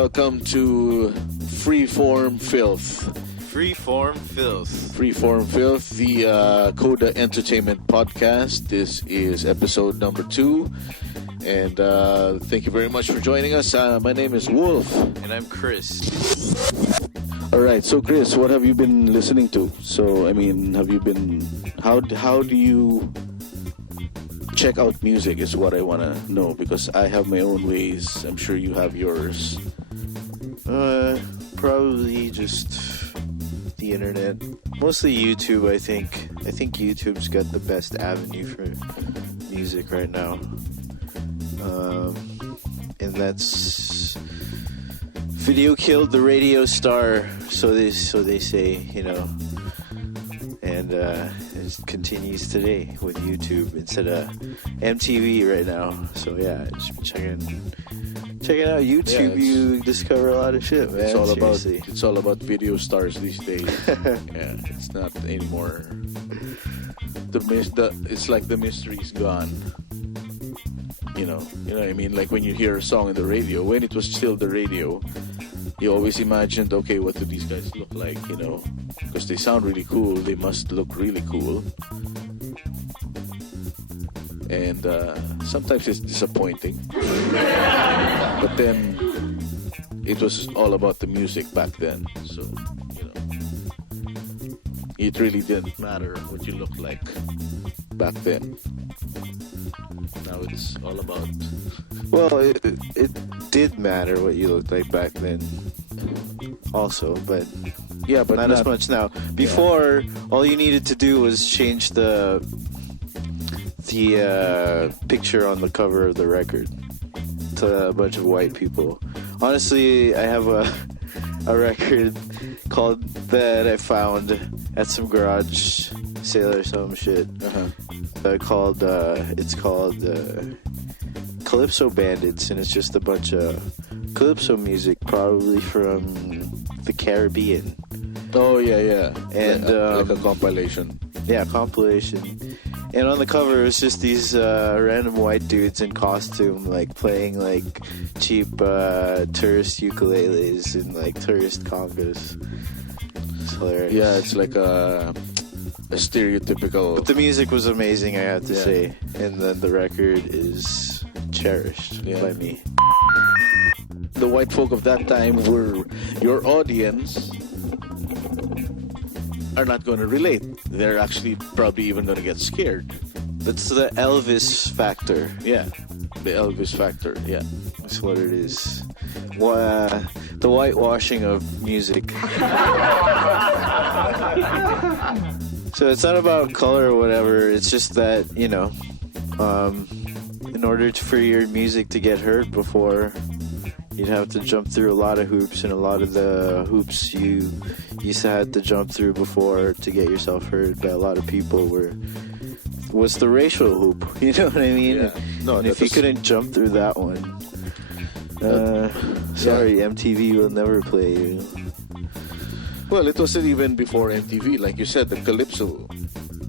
welcome to Freeform Filth. Freeform Filth. Freeform Filth, the Coda Entertainment podcast. This is episode number 2. And thank you very much for joining us. My name is Wolf. And I'm Chris. Alright, so Chris, what have you been listening to? So, I mean, how do you check out music is what I want to know, because I have my own ways. I'm sure you have yours. Probably just the internet. Mostly YouTube, I think. I think YouTube's got the best avenue for music right now. And that's video killed the radio star, so they say, you know. And it continues today with YouTube instead of MTV right now. So yeah, just checking out YouTube. Yeah, you discover a lot of shit, man. It's all about video stars these days. Yeah, it's not anymore. It's like the mystery's gone. You know what I mean? Like when you hear a song on the radio, when it was still the radio, you always imagined, okay, what do these guys look like, you know? Because they sound really cool, they must look really cool. And sometimes it's disappointing. But then, it was all about the music back then. So, you know, it really didn't matter what you looked like back then. Now it's all about... Well, it did matter what you looked like back then. Also, but yeah, but not as much now. Before, all you needed to do was change the picture on the cover of the record to a bunch of white people. Honestly, I have a record called that I found at some garage sale or some shit. It's called Calypso Bandits, and it's just a bunch of calypso music, probably from the Caribbean. Oh yeah. And like a compilation. Yeah, compilation. And on the cover, it's just these random white dudes in costume, like playing like cheap tourist ukuleles and like tourist congas. It's hilarious. Yeah, it's like a stereotypical. But the music was amazing, I have to say, and then the record is cherished by me. The white folk of that time were your audience. Are not going to relate. They're actually probably even going to get scared. That's the Elvis factor. Yeah, the Elvis factor. Yeah, that's what it is. The whitewashing of music. So it's not about color or whatever. It's just that, you know, in order for your music to get heard before, you'd have to jump through a lot of hoops, and a lot of the hoops you used to have to jump through before to get yourself heard by a lot of people was the racial hoop. You know what I mean? Yeah. No, and if you couldn't jump through that one, sorry, MTV will never play you. Well, it wasn't even before MTV. Like you said, the Calypso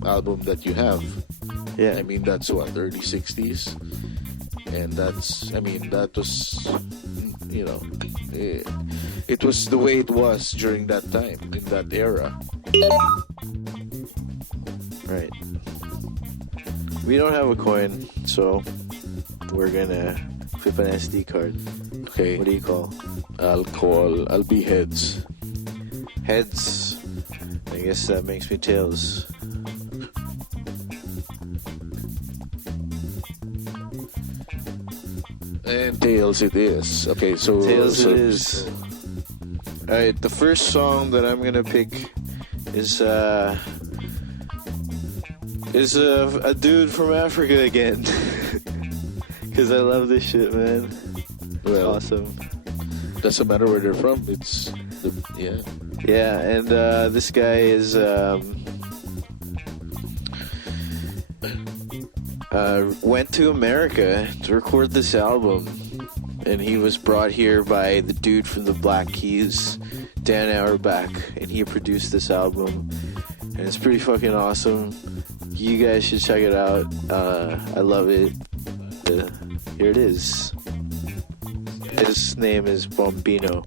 album that you have. Yeah. I mean, that's what, early 60s? And that was, you know, it was the way it was during that time, in that era. Right. We don't have a coin, so we're gonna flip an SD card. Okay. What do you call? I'll be heads. Heads. I guess that makes me tails. And tails it is. Okay, so... Tails it is. Alright, the first song that I'm gonna pick is a dude from Africa again. Because I love this shit, man. Well, awesome. Doesn't matter where they're from. Yeah, and this guy is went to America to record this album, and he was brought here by the dude from the Black Keys, Dan Auerbach, and he produced this album, and it's pretty fucking awesome. You guys should check it out. I love it. Here it is. His name is Bombino.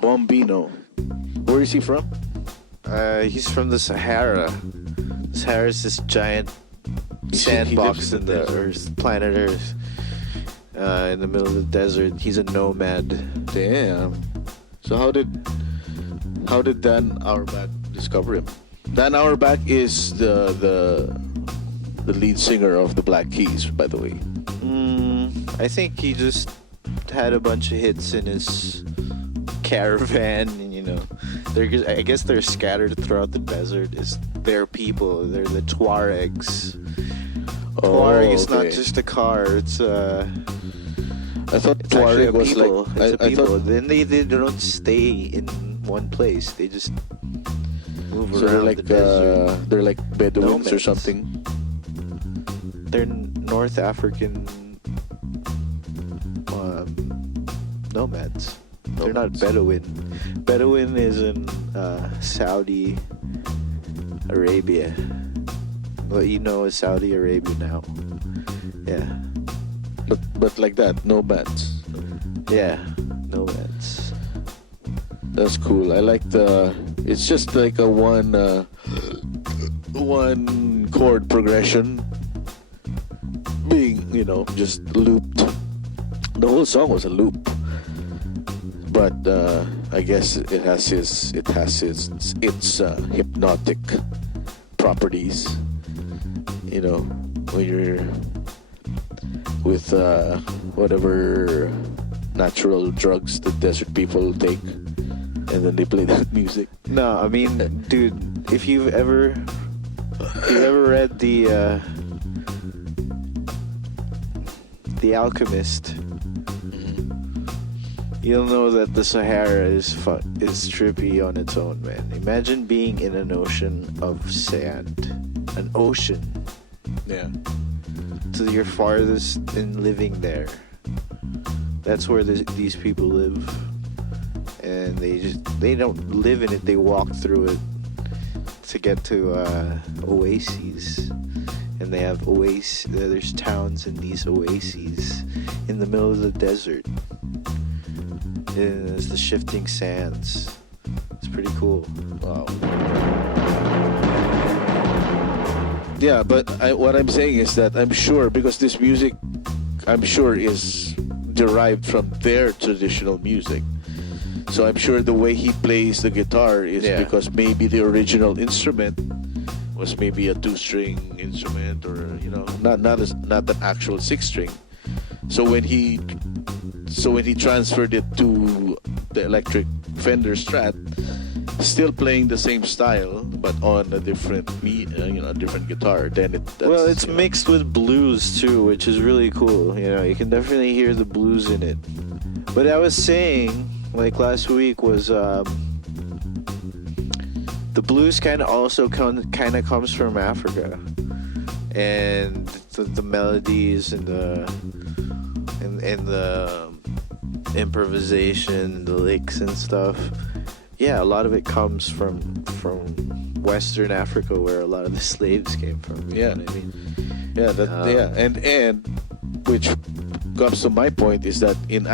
Bombino. Where is he from? He's from the Sahara. Sahara is this giant sandbox in the Earth, planet Earth, in the middle of the desert. He's a nomad. Damn. So how did Dan Auerbach discover him? Dan Auerbach is the lead singer of the Black Keys, by the way. I think he just had a bunch of hits in his caravan, and I guess they're scattered throughout the desert. It's their people. They're the Tuaregs. Tuareg is not just a car. It's I thought it's Tuareg was people. like It's a people. Then they don't stay in one place. They just move so around the desert. they're like Bedouins or Nomads. something. They're North African nomads. They're not Bedouin. Bedouin is in Saudi Arabia. What you know is Saudi Arabia now. Yeah. But like that, nomads. Yeah, nomads. That's cool. I like the. It's just like a one chord progression being, just looped. The whole song was a loop, but I guess it has its hypnotic properties. When you're with whatever natural drugs the desert people take, and then they play that music. No, I mean, dude, if you've ever read the Alchemist, you'll know that the Sahara is trippy on its own, man. Imagine being in an ocean of sand, an ocean. Yeah. To your farthest and living there. That's where these people live, and they don't live in it. They walk through it to get to oases, and they have oases. There's towns in these oases in the middle of the desert. And there's the shifting sands. It's pretty cool. Wow. Yeah, but what I'm saying is that I'm sure, because this music, I'm sure, is derived from their traditional music. So I'm sure the way he plays the guitar is because maybe the original instrument was maybe a 2-string instrument, or not an actual 6-string. So when he transferred it to the electric Fender Strat, still playing the same style but on a different different guitar, then it's mixed with blues too, which is really cool. You can definitely hear the blues in it. But I was saying, like last week, was the blues kind of also comes from Africa, and the melodies and the improvisation, the licks and stuff. Yeah, a lot of it comes from Western Africa, where a lot of the slaves came from. Yeah, I mean, and which comes to my point is that in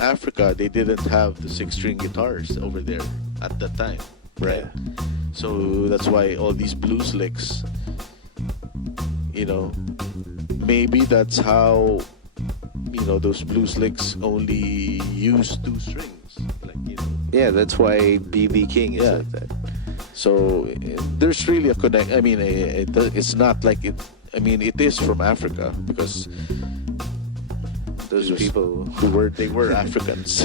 Africa they didn't have the 6-string guitars over there at that time, right? Yeah. So that's why all these blues licks, maybe that's how those blues licks only use 2 strings. Yeah, that's why B.B. King is like that. So there's really a connect. I mean, it's not like it. I mean, it is from Africa, because those people who were Africans.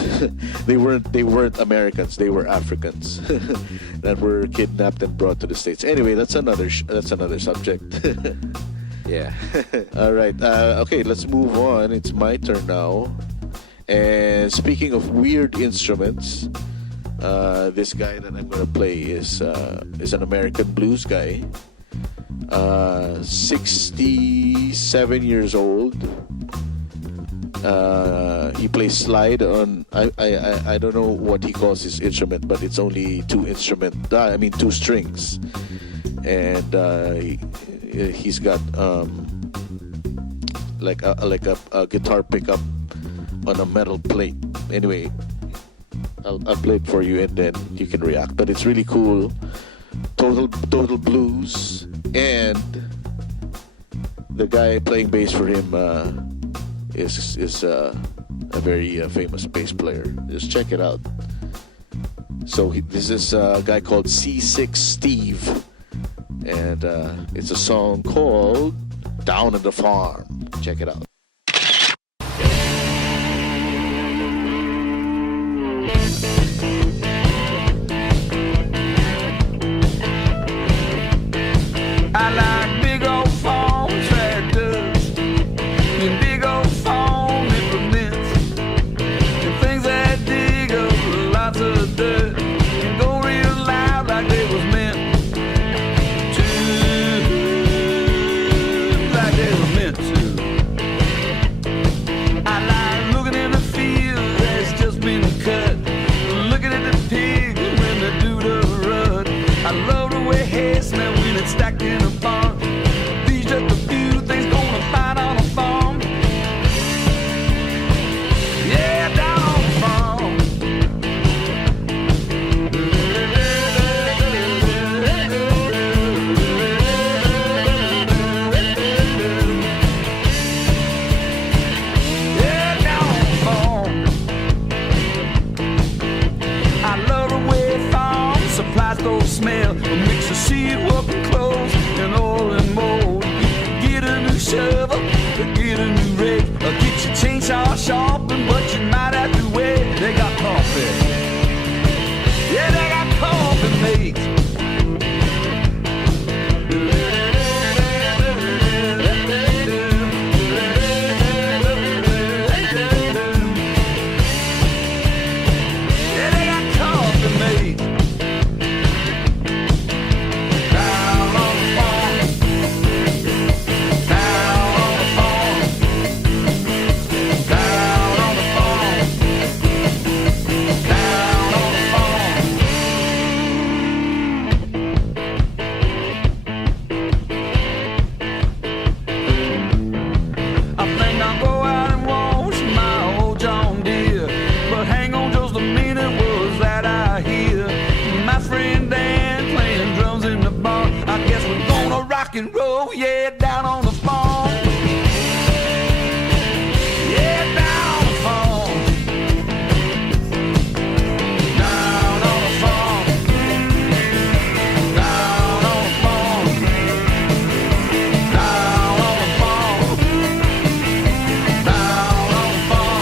they weren't Americans. They were Africans that were kidnapped and brought to the States. Anyway, that's another subject. Yeah. All right. Okay, let's move on. It's my turn now. And speaking of weird instruments, this guy that I'm going to play is an American blues guy. 67 years old. He plays slide on. I don't know what he calls his instrument, but it's only 2 strings, and he's got like a guitar pickup on a metal plate. Anyway, I'll play it for you and then you can react. But it's really cool. Total blues, and the guy playing bass for him is a very famous bass player. Just check it out. So this is a guy called C6 Steve, and it's a song called Down at the Farm. Check it out. I like big old farm tractors and big old farm implements and things that dig up lots of dirt and go real loud like they was meant to, like they was meant to. stove smell, a mix of seed, working clothes, and oil and mold. Get a new shovel, get a new rake, get your chainsaw sharpened, but you might have to wait. They got coffee, yeah, they got coffee mates. Rock and roll, yeah, down on the farm. Yeah, down on the farm. Down on the farm. Down on the farm. Down on the farm. Down on the farm.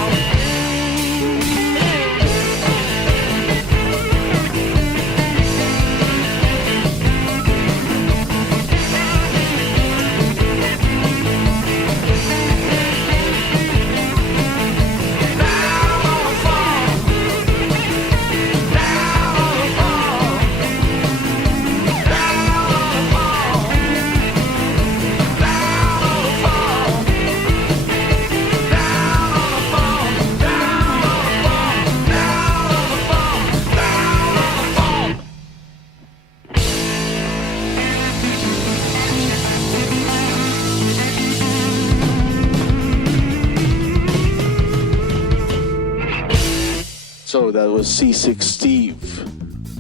So that was C6 Steve.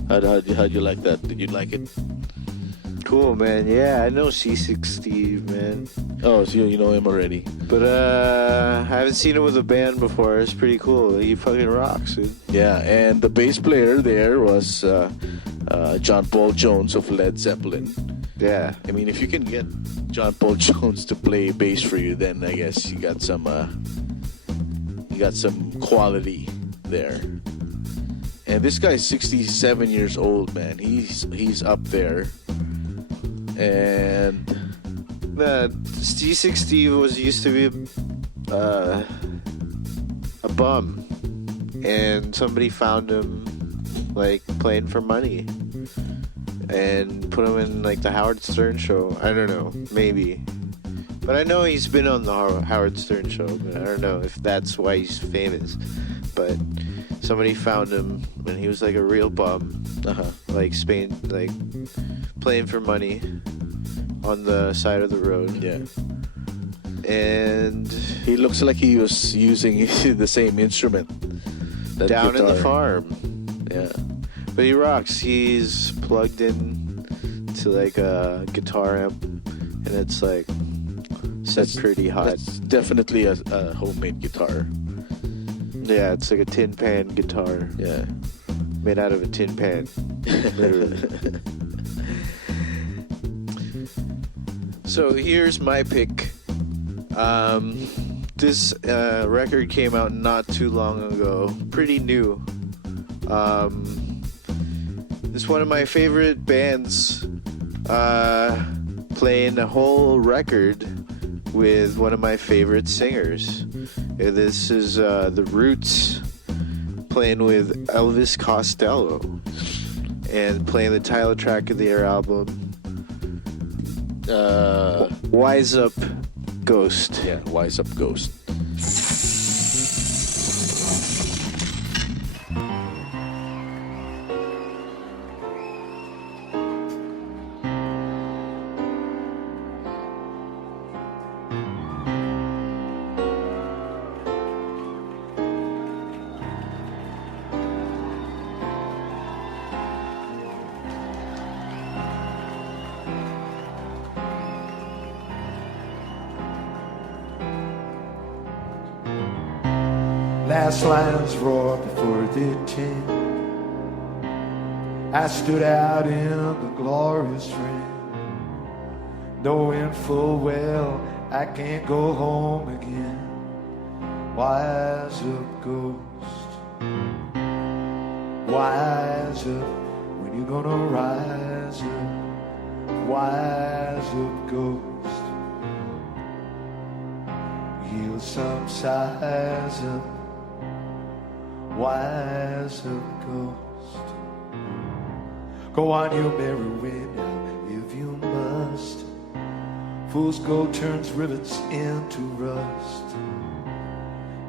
How'd you like that? Did you like it? Cool, man. Yeah, I know C6 Steve, man. Oh, so you know him already. But I haven't seen him with a band before. It's pretty cool. He fucking rocks, dude. Yeah, and the bass player there was John Paul Jones of Led Zeppelin. Yeah. I mean, if you can get John Paul Jones to play bass for you, then I guess you got some quality there. And this guy's 67 years old, man. He's up there. And C6 Steve used to be a bum, and somebody found him like playing for money and put him in like the Howard Stern show. I don't know, maybe. But I know he's been on the Howard Stern show, but I don't know if that's why he's famous. But somebody found him when he was like a real bum, like Spain, like playing for money on the side of the road. yeah, And he looks like he was using the same instrument. That down in the guitar. farm. Yeah. But he rocks. He's plugged in to like a guitar amp, and it's like set pretty hot. That's definitely a homemade guitar. Yeah, it's like a tin pan guitar. Yeah. Made out of a tin pan. Literally. So here's my pick. This record came out not too long ago. Pretty new. This is one of my favorite bands playing a whole record with one of my favorite singers. This is The Roots playing with Elvis Costello and playing the title track of their album, Wise Up Ghost. Yeah, Wise Up Ghost. Last lions roar before they change. I stood out in the glorious rain, knowing full well I can't go home again. Wise up, ghost. Wise up, when you gonna rise up? Wise up, ghost. Yield some size up. Wise up, ghost. Go on your merry way now, if you must. Fool's gold turns rivets into rust,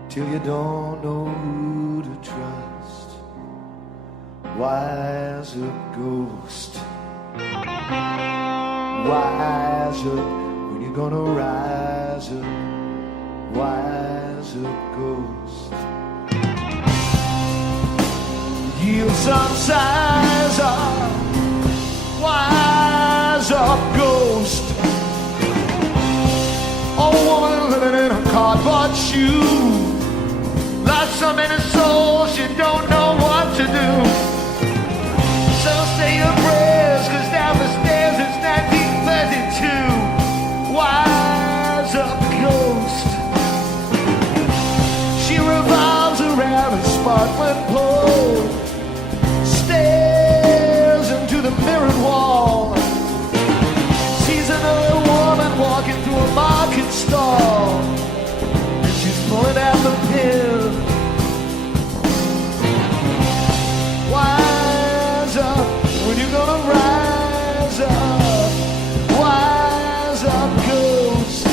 till you don't know who to trust. Wise up, ghost. Wise up, when you gonna rise up? Wise up, ghost. Yield some size up. Wise up, ghost. Old woman living in a cardboard shoe, lost so many souls she don't know what to do. So say your prayers, cause down the stairs it's 1932. Wise up, ghost. She revolves around a sparkling pole, stares into the mirrored wall, sees another woman walking through a market stall, and she's pulling out the pin. Wise up, when you gonna rise up? Wise up, ghost.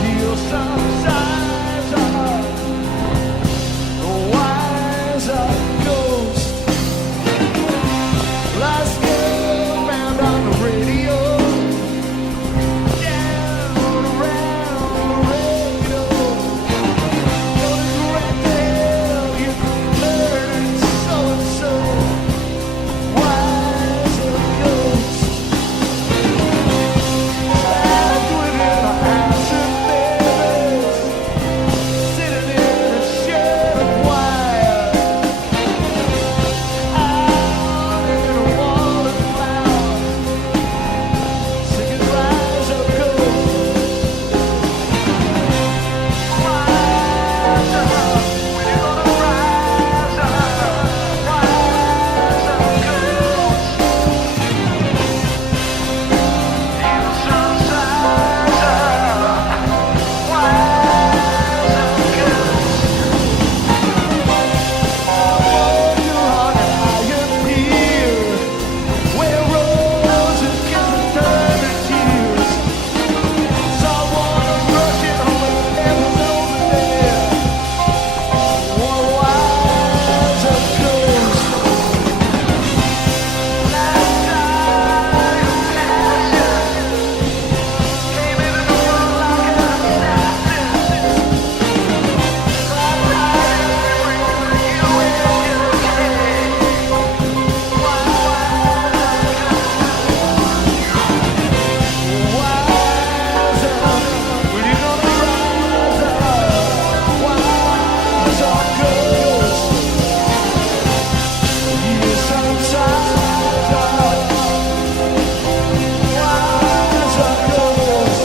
Feel some size up. Wise up, ghost. Last girl round on the radio, down around the radio. Going right there, you murdered so-and-so. Wise up, ghost. Trapped within a house of mirrors, sitting in a shed of wire, out in a wall of flowers, singing rise up, ghost. Wise up, when you gonna rise up? Wise up, ghost. Feel some size up. Wise up, ghost. Walk along an iron pier, where roses kiss and turn to tears. Saw water rushing home and heaven's over there. Wise up, ghost. Last time your passion came into the world like an assassin. Last time you and your king. Wise up, when you gonna rise up? Wise up, ghost. You some size up. Wise up, ghost.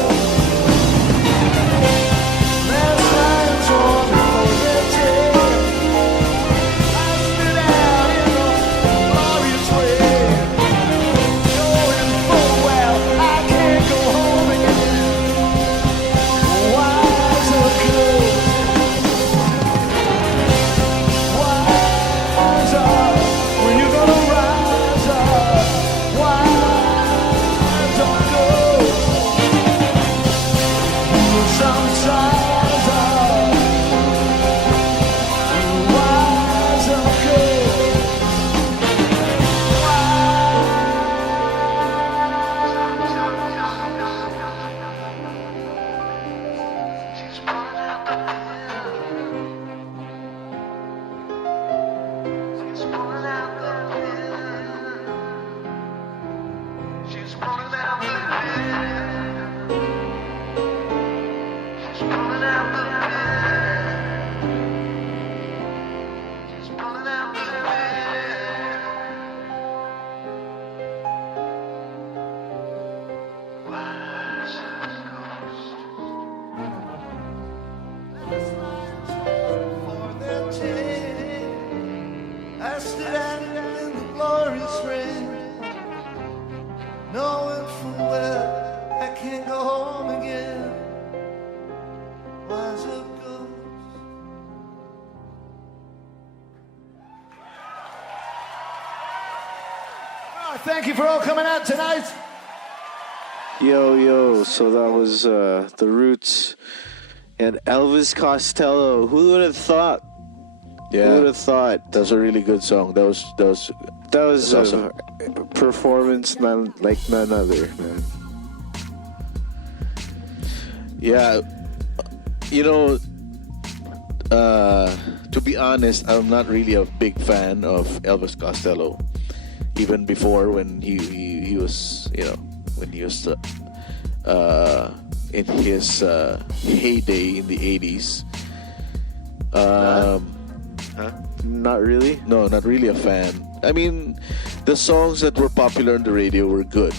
Last night's on before their day, I stood out in the glorious way, knowing full well I can't go home again. Wise up, ghost. Wise up, when you gonna rise up? Wise up, ghost. Some size up. Wise up, ghost. She's pulling out the pin. She's pulling out the pin. She's pulling out the pin. She's pulling out the pin. She's pulling out the pin. standing in the glorious rain, knowing full well I can't go home again. Wise up ghost. Thank you for all coming out tonight. Yo, so that was The Roots and Elvis Costello. Who would have thought? Yeah, Who would have thought? that was a really good song. That was That was That's a performance like none other, man. Yeah, you know, to be honest, I'm not really a big fan of Elvis Costello. Even before, when he was, you know, when he was in his heyday in the 80s. Not really. No, not really a fan. I mean, the songs that were popular on the radio were good,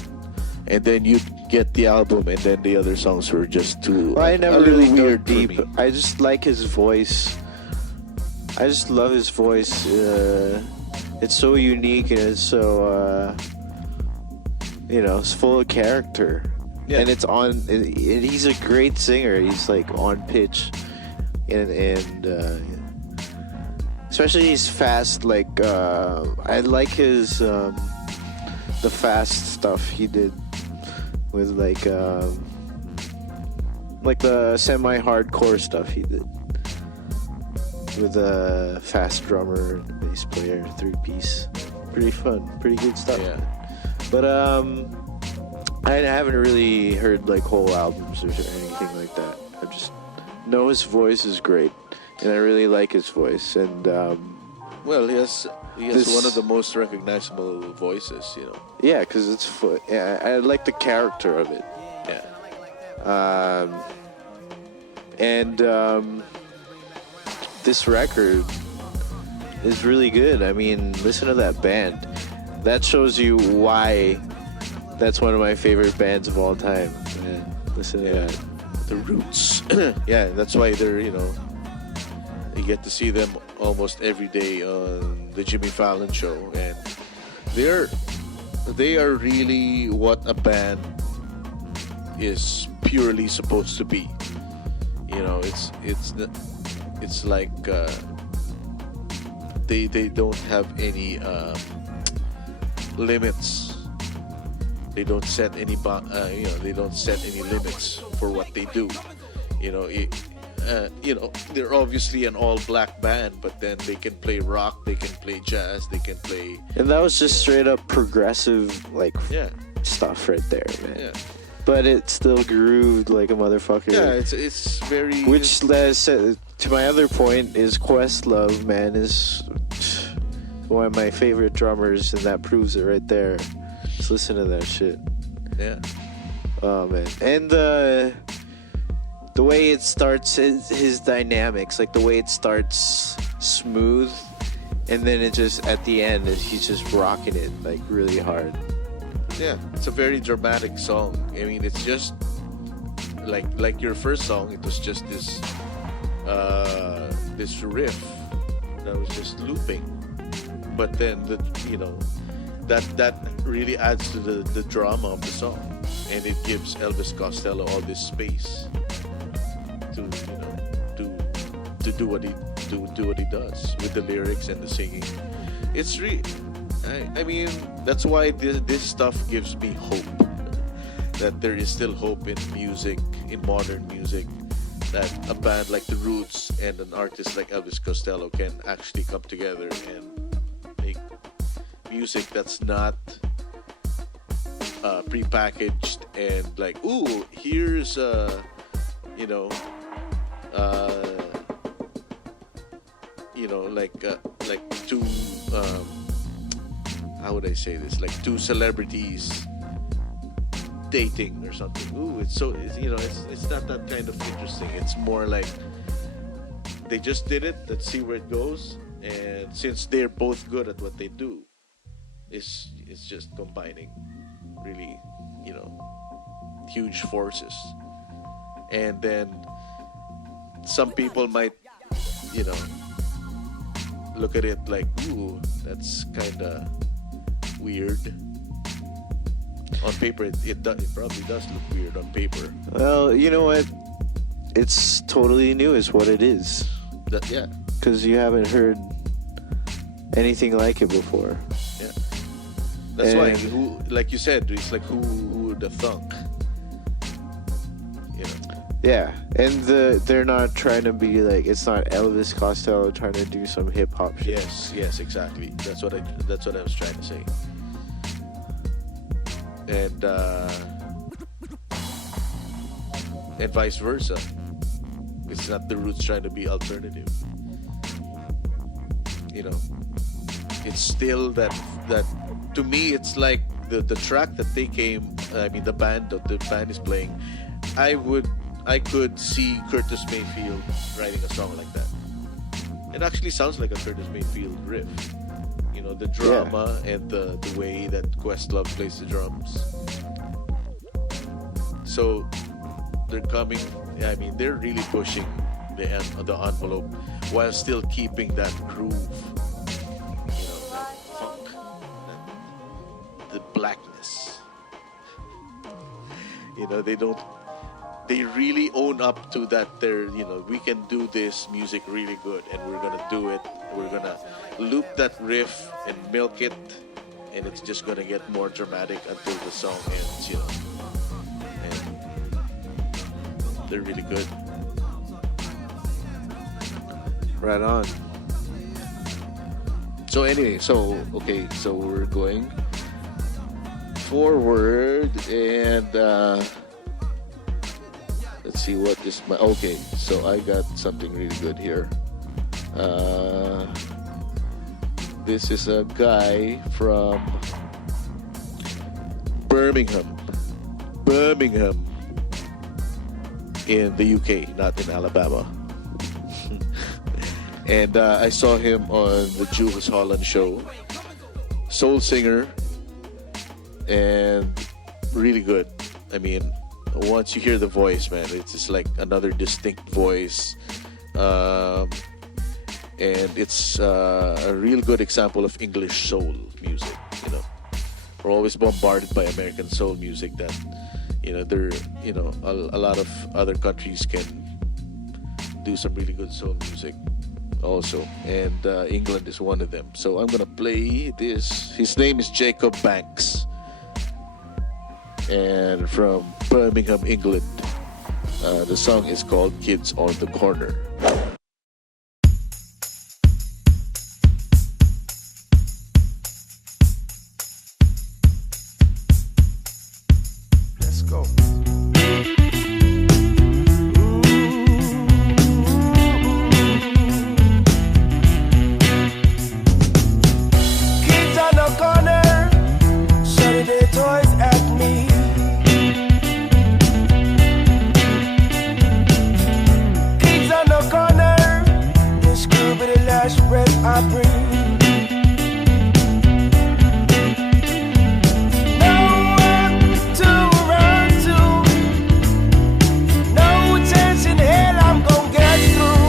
and then you get the album, and then the other songs were just too. Well, I never a little really weird dug for deep. me. I just like his voice. I just love his voice. It's so unique and it's so, it's full of character. Yeah. And it's on. And he's a great singer. He's like on pitch, and especially he's fast. Like I like his the fast stuff he did with like the semi-hardcore stuff he did with a fast drummer and bass player, 3-piece. Pretty fun, pretty good stuff. Yeah. But I haven't really heard like whole albums or anything like that. I just know his voice is great, and I really like his voice. And Well, he has This- one of the most recognizable voices, you know. yeah, because I like the character of it. Yeah. This record is really good. I mean, listen to that band. That shows you why that's one of my favorite bands of all time. Man, listen to Yeah. that. The Roots. Yeah, that's why they're, you get to see them almost every day on the Jimmy Fallon show, and they are really what a band is purely supposed to be. You know, it's like they don't have any limits. They don't set any they don't set any limits for what they do. They're obviously an all-black band, but then they can play rock, they can play jazz, they can play. And that was just straight up progressive, like, Yeah, stuff right there, man. yeah, But it still grooved like a motherfucker. yeah. It's very. Which to my other point is Questlove, man, is one of my favorite drummers, and that proves it right there. Just listen to that shit. Yeah, Oh man, and the way it starts, his dynamics, like the way it starts smooth, and then it just at the end he's just rocking it like really hard. yeah. It's a very dramatic song. I mean, it's just like your first song. It was just this riff that was just looping, but then that really adds to the drama of the song, and it gives Elvis Costello all this space to do what he does with the lyrics and the singing. It's I mean, that's why this stuff gives me hope that there is still hope in music, in modern music, that a band like The Roots and an artist like Elvis Costello can actually come together and make music that's not prepackaged and like, ooh, here's like two how would I say this, like two celebrities dating or something. Ooh, it's not that kind of interesting. It's more like they just did it, let's see where it goes, and since they're both good at what they do, it's just combining really huge forces. And then some people might look at it like, ooh, that's kind of weird. On paper, it probably does look weird on paper. Well, you know what? It's totally new is what it is. Yeah. Because you haven't heard anything like it before. Yeah. That's why, And- like you said, it's like who would have thunk? You know. Yeah, and they're not trying to be like, it's not Elvis Costello trying to do some hip hop shit. Yes, exactly. That's what I was trying to say. And vice versa. It's not the Roots trying to be alternative. You know, it's still that to me it's like the track that they came. I mean, the band is playing. I could see Curtis Mayfield writing a song like that. It actually sounds like a Curtis Mayfield riff. You know, the drama and the way that Questlove plays the drums. So they're coming. I mean, they're really pushing the envelope while still keeping that groove. You know, that funk, the blackness. You know, they really own up to that. We can do this music really good, and we're gonna do it. We're gonna loop that riff and milk it, and it's just gonna get more dramatic until the song ends, you know. And they're really good. Right on. So anyway, so we're going forward, and let's see what this. Okay, so I got something really good here. This is a guy from Birmingham, in the UK, not in Alabama. And I saw him on the Jules Holland show. Soul singer, and really good. I mean, once you hear the voice, man, it's just like another distinct voice. And it's a real good example of English soul music. You know, we're always bombarded by American soul music that, you know, a lot of other countries can do some really good soul music also, and England is one of them. So I'm gonna play this. His name is Jacob Banks, and from Birmingham, England. The song is called Kids on the Corner. Let's go. Kids on the corner, shutting their toys at me. Kids on the corner, they screw with the last breath I breathe. Nowhere to run to, no chance in hell I'm gon' get through.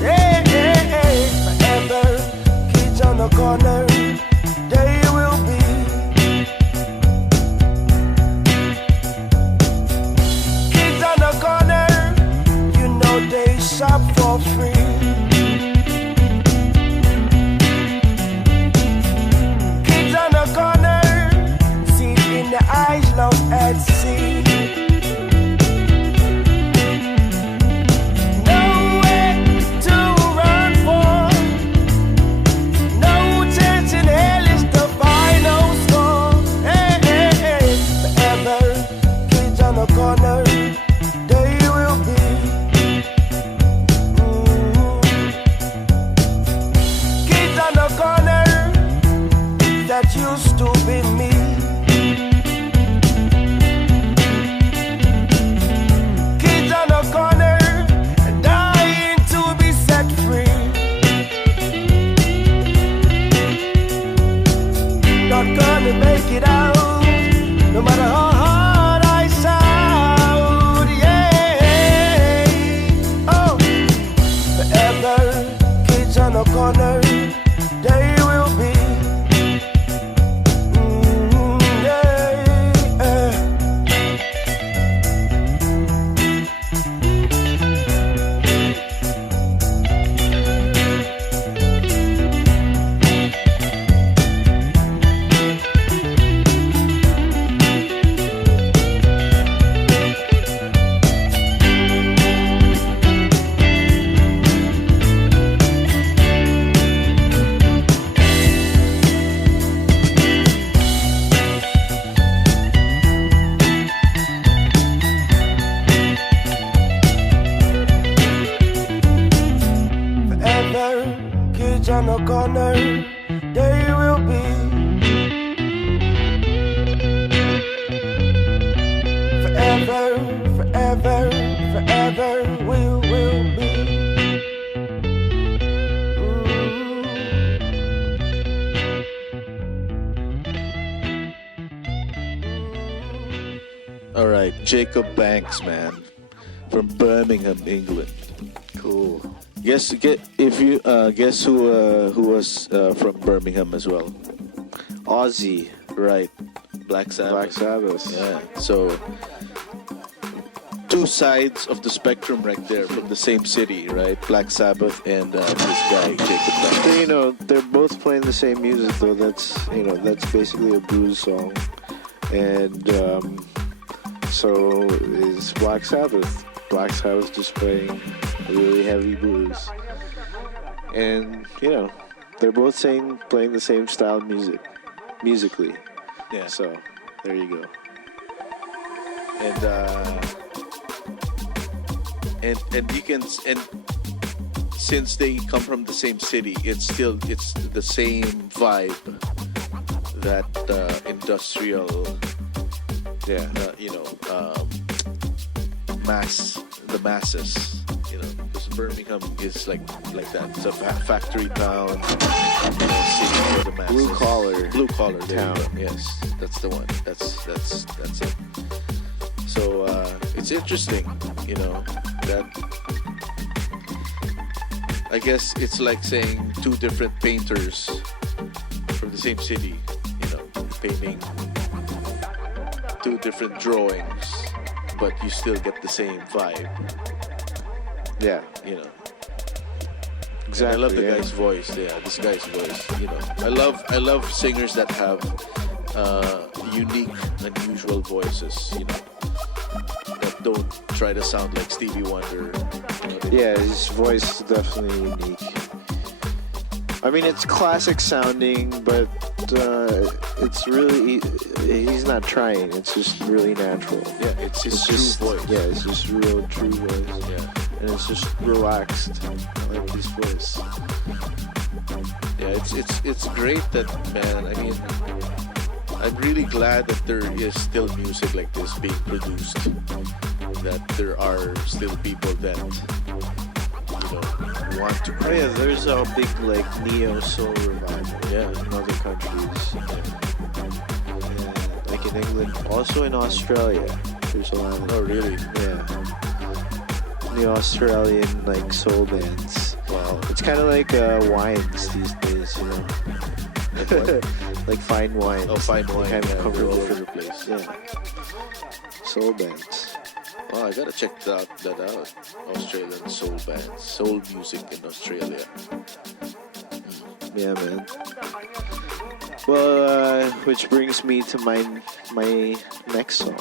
Hey, hey, hey, forever. Kids on the corner, they will be. Kids on the corner, you know they shop for free. Kids on the corner, see in the eyes, love at sea. Nowhere to run for, no chance in hell is the final score. Hey, hey, hey, forever. Kids on the corner, they will be. Kids on the corner, that used to be me. Kids on the corner, dying to be set free. Not gonna make it out, no matter how hard I sound. Yeah, oh, forever. Kids on the corner, All right, Jacob Banks, man, from Birmingham, England. Cool. Guess who was from Birmingham as well? Ozzy. Right, Black Sabbath. Black Sabbath. Yeah. So two sides of the spectrum right there from the same city, right? Black Sabbath and this guy Jacob Banks. You know, they're both playing the same music though. That's basically a blues song, and so is Black Sabbath. Black Sabbath just playing really heavy blues, and you know, they're both playing the same style of music, musically. Yeah. So there you go. And you can since they come from the same city, it's the same vibe, that industrial, the masses, because Birmingham is like that. It's a factory town, city for the masses. Blue collar town. Yes, that's the one. That's it. So it's interesting, that I guess it's like saying two different painters from the same city, painting two different drawings, but you still get the same vibe. Yeah. Exactly. I love the guy's voice. Yeah, this guy's voice. I love singers that have unique, unusual voices. That don't try to sound like Stevie Wonder. Yeah, his voice is definitely unique. I mean, it's classic sounding, but it's really, he's not trying. It's just really natural. Yeah, it's his true voice. Yeah, it's just real true voice. Yeah. And it's just relaxed. I like his voice. Yeah, it's great that, man, I mean, I'm really glad that there is still music like this being produced. That there are still people that, want to create. Oh yeah, there's a big neo soul revival. Yeah. In other countries. Yeah. Like in England, also in Australia. There's a lot of. Oh really? Yeah. The Australian soul bands. Wow. It's kind of like wines these days, Like what? like fine wines. Oh, fine wine. Kind of They're all over different- the place. Yeah. Soul bands. Wow, I gotta check that out. Australian soul bands, soul music in Australia. Yeah, man. Well, which brings me to my next song.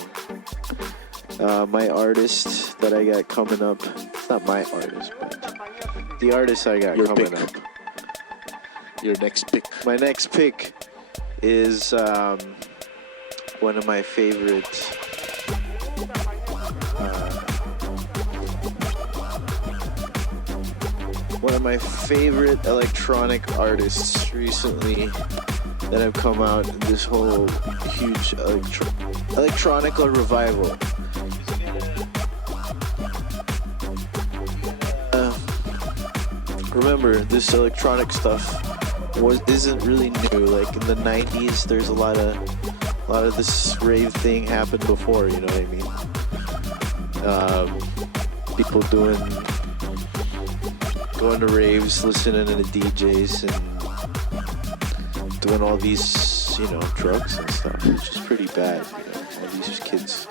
My artist that I got coming up. It's not my artist, but the artist I got Your coming pick. up. Your next pick. My next pick is one of my favorite. One of my favorite electronic artists recently that have come out in this whole huge electronica revival. Remember, this electronic stuff isn't really new. Like in the 90s, there's a lot of this rave thing happened before. You know what I mean? People going to raves, listening to the DJs, and doing all these, drugs and stuff, which is pretty bad. All these kids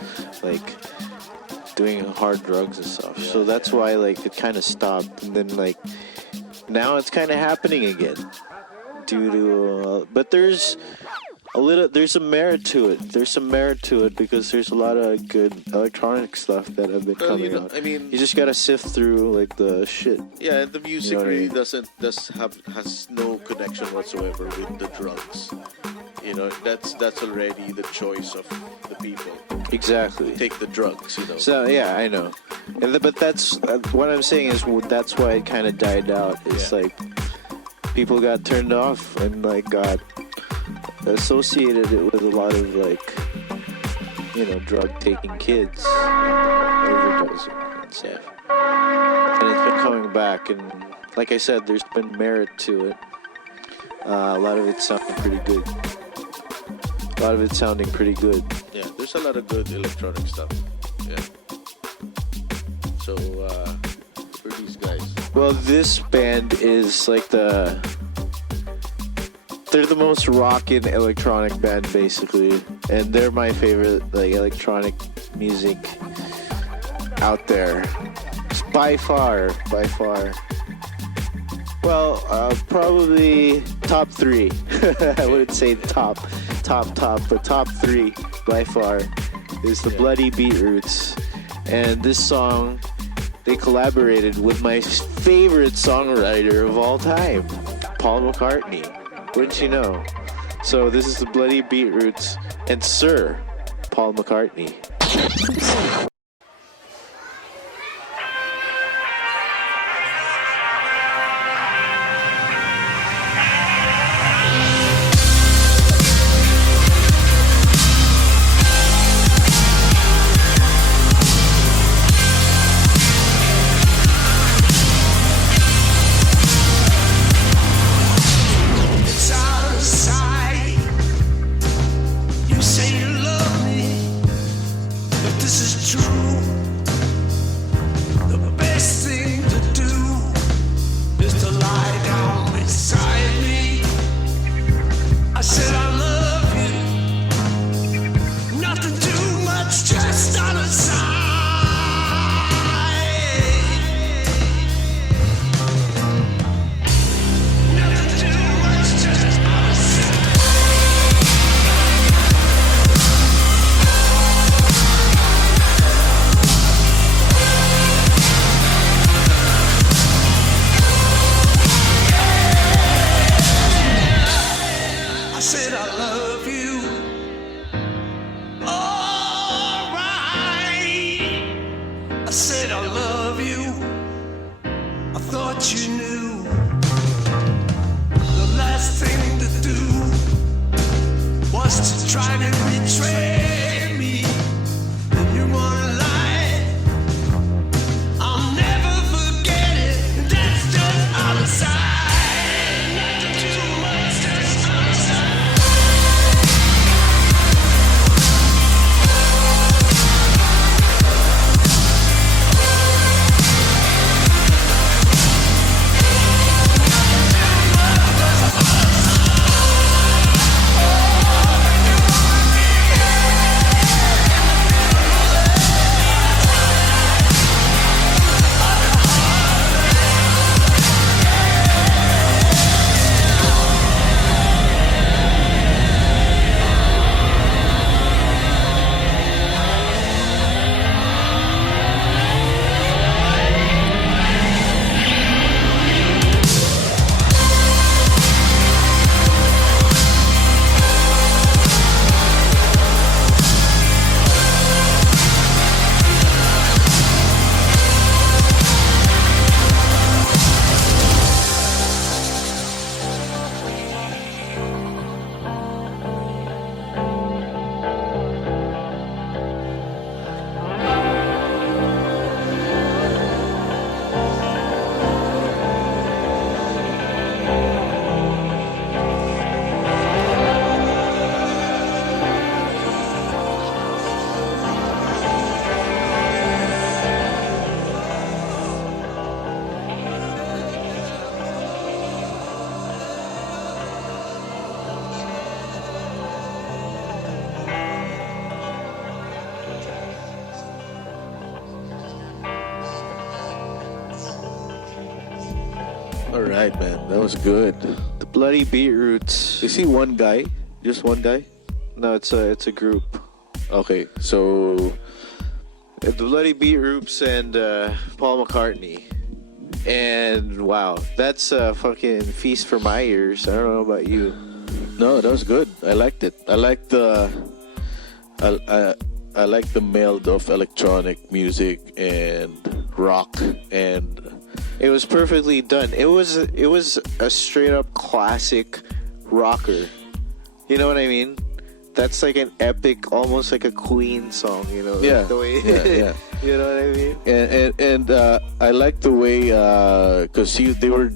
doing hard drugs and stuff. Yeah, so that's why it kind of stopped, and then now it's kind of happening again due to but there's some merit to it. There's some merit to it because there's a lot of good electronic stuff that have been coming out. I mean, You just gotta sift through the shit. yeah, the music what I really mean? has no connection whatsoever with the drugs. That's already the choice of the people. Exactly. Take the drugs, So yeah, I know, but that's what I'm saying is that's why it kind of died out. It's Yeah. People got turned off and got associated it with a lot of drug taking kids, overdosing and stuff. And it's been coming back, and like I said, there's been merit to it. A lot of it sounding pretty good. Yeah, there's there's a lot of good electronic stuff. Yeah. So for these guys, Well, this band is like they're the most rockin' electronic band basically, and they're my favorite like electronic music out there. It's by far. Well, probably top 3. I wouldn't say top, but top 3 by far is the Bloody Beetroots, and this song they collaborated with my favorite songwriter of all time, Paul McCartney. Wouldn't you know? So this is the Bloody Beetroots and Sir Paul McCartney. It's out of sight. You say you love me, if this is true, the best thing to do is to lie down beside me. I said I love you, nothing too much, just out of sight. Nothing too much, just out of sight. I said I love you. Alright. I said I love you. I thought you knew. The last thing to do was to try to betray me. And you wanna lie. I'll never forget it. That's just out of sight. Nothing too much, just out of sight. all right, man, that was good. The Bloody Beetroots. Is he one guy? Just one guy? No, it's a group. Okay, so The Bloody Beetroots and Paul McCartney. And wow, that's a fucking feast for my ears. I don't know about you. no, that was good. I liked it. I like the I like the meld of electronic music and rock, and It was perfectly done. It was a straight up classic rocker. You know what I mean? That's like an epic, almost like a Queen song. You know? Yeah, The way, yeah. You know what I mean? and I like the way because they were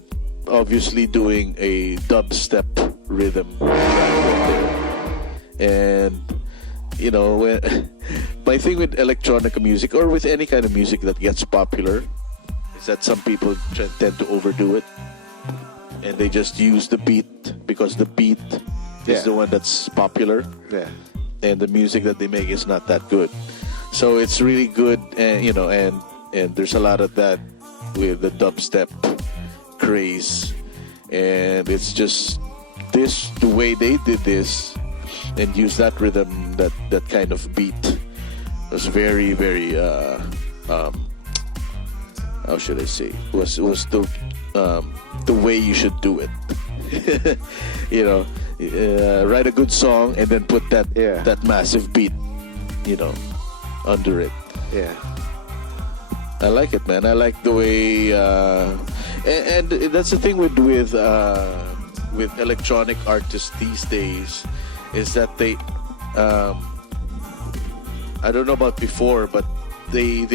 obviously doing a dubstep rhythm, and you know, when, my thing with electronic music or with any kind of music that gets popular is that some people tend to overdo it, and they just use the beat because the beat is the one that's popular. Yeah. And the music that they make is not that good. So it's really good, and you know, and there's a lot of that with the dubstep craze, and it's just this the way they did this and use that rhythm, that kind of beat was very how should I say, was the way you should do it. You know, write a good song and then put that massive beat, you know, under it. Yeah. I like it, man. I like the way, and that's the thing with electronic artists these days, is that they, I don't know about before, but they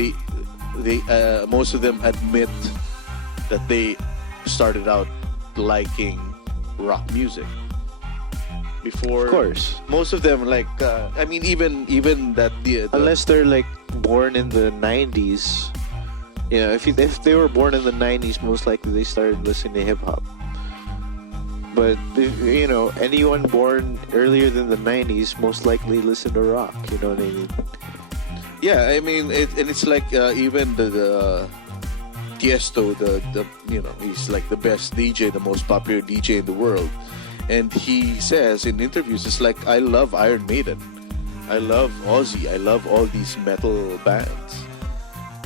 most of them admit that they started out liking rock music. Before, Of course. most of them like, I mean, even that the Unless they're like born in the 90s. You know, if they were born in the 90s, most likely they started listening to hip hop. But you know, anyone born earlier than the 90s most likely listened to rock. You know what I mean? yeah, I mean, it's like even the Tiesto, the you know, he's like the best DJ, the most popular DJ in the world, and he says in interviews, it's like, I love Iron Maiden, I love Ozzy, I love all these metal bands.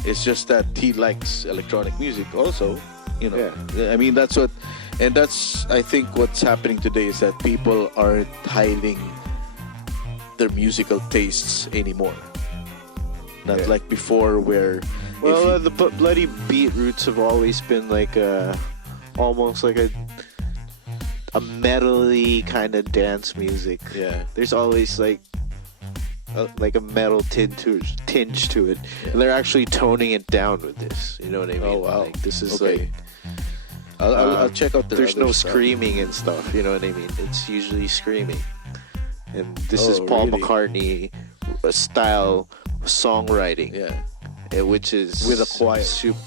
It's just that he likes electronic music also, you know. I mean, that's what, and that's, I think what's happening today is that people aren't hiding their musical tastes anymore. Not like before, where Well, the bloody beat roots have always been like almost like a metal-y kind of dance music. Yeah. There's always like a metal tinge to it. Yeah. And they're actually toning it down with this. You know what I mean? Oh, wow. Like, this is Okay. like... I'll check out There's other no stuff. screaming and stuff. You know what I mean? It's usually screaming. And this Oh, is Paul really? McCartney style songwriting. Yeah. Which is... With a choir.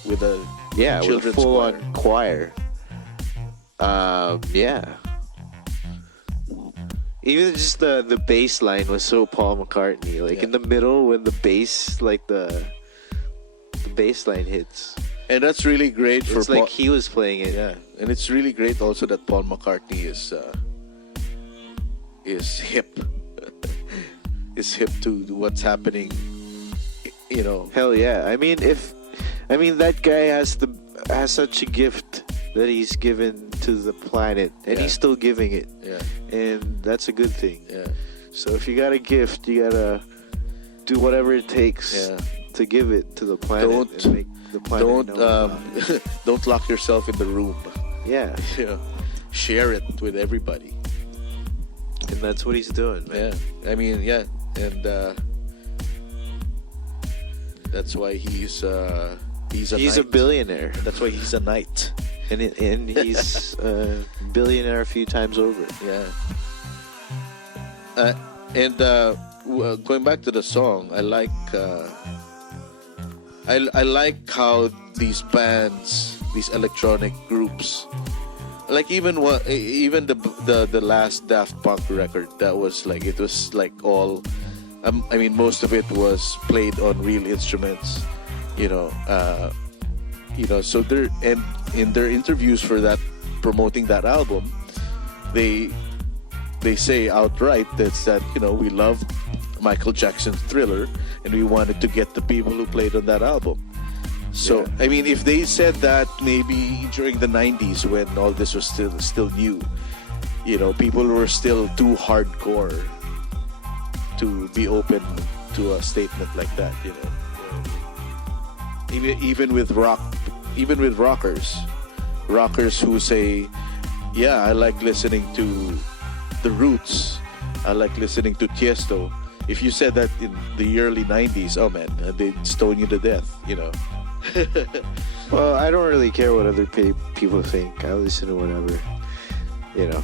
With a with a children's full-on choir. Yeah. Even just the bass line was so Paul McCartney. Like in the middle when the bass, like the bass line hits. And that's really great for It's like he was playing it. Yeah, and it's really great also that Paul McCartney is hip, is hip to what's happening. You know, Hell yeah. I mean that guy has such a gift that he's given to the planet, and he's still giving it. yeah, And that's a good thing. yeah, So if you got a gift, you gotta do whatever it takes yeah. to give it to the planet. Don't- and make the planet Don't know about it. don't lock yourself in the room. Yeah, You know, share it with everybody. and that's what he's doing, man. Yeah, I mean, yeah, and that's why he's a He's knight. a billionaire, That's why he's a knight. and he's a billionaire a few times over. Yeah. And going back to the song, I like I like how these bands, these electronic groups, like even the last Daft Punk record, that was like, it was like all, I mean, most of it was played on real instruments, you know. So they're, and in their interviews for that, promoting that album, they say outright that you know, we love Michael Jackson's Thriller and we wanted to get the people who played on that album. So Yeah. I mean, if they said that maybe during the 90s when all this was still new, you know, people were still too hardcore to be open to a statement like that, you know. Even with rockers who say, yeah, I like listening to The Roots, I like listening to Tiesto. If you said that in the early 90s, oh man, they'd stone you to death, you know. Well, I don't really care what other people think. I listen to whatever, you know.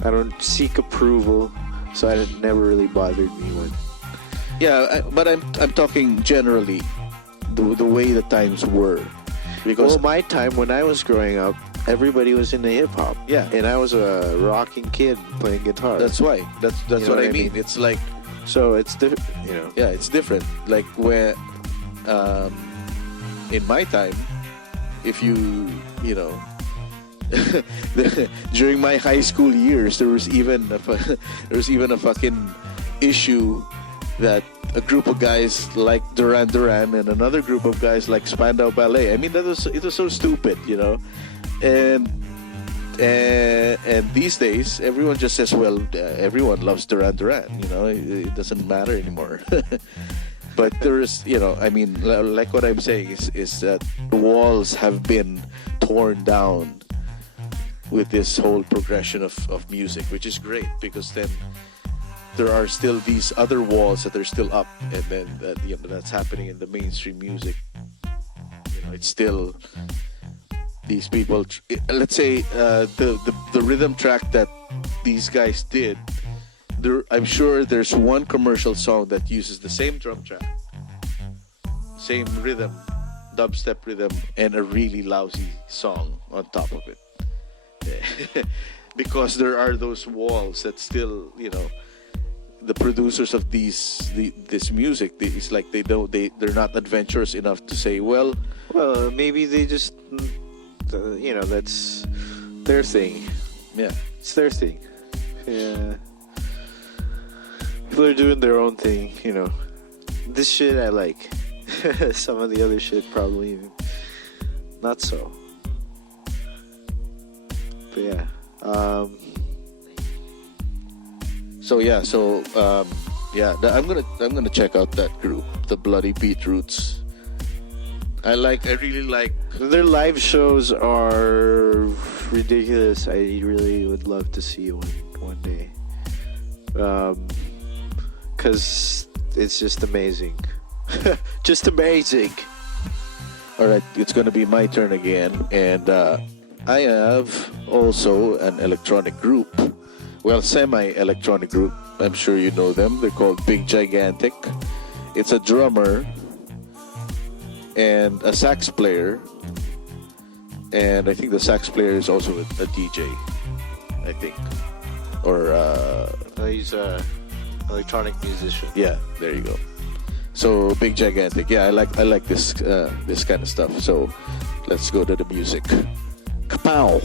I don't seek approval So it never really bothered me when. Yeah, but I'm talking generally the way the times were, because Well, my time when I was growing up, everybody was into hip hop. Yeah. And I was a rocking kid playing guitar. that's why that's You know what what I I mean. mean? It's like, So it's different, yeah, it's different. Like where, in my time, if you know, during my high school years, there was even a fucking issue that a group of guys like Duran Duran and another group of guys like Spandau Ballet. I mean, it was so stupid, and these days everyone just says, well, everyone loves Duran Duran. It doesn't matter anymore. But there is, I mean, like what I'm saying is that the walls have been torn down with this whole progression of music, which is great, because then there are still these other walls that are still up, and then that's happening in the mainstream music. It's still these people. Let's say the rhythm track that these guys did. I'm sure there's one commercial song that uses the same drum track, same rhythm, dubstep rhythm, and a really lousy song on top of it. Because there are those walls that still, the producers of this music, it's like they're not adventurous enough to say, well, maybe they just, that's their thing. yeah, It's their thing. Yeah. People are doing their own thing, This shit I like. Some of the other shit probably not so. But yeah. I'm gonna check out that group, the Bloody Beetroots. I really like. Their live shows are ridiculous. I really would love to see one day. Because it's just amazing. Just amazing. All right, it's gonna be my turn again, and I have also an electronic group. Well, semi-electronic group. I'm sure you know them. They're called Big Gigantic. It's a drummer and a sax player, and I think the sax player is also a DJ. I think, or He's a electronic musician. yeah, there you go. So Big Gigantic. Yeah, I like this kind of stuff. So let's go to the music. Kapow!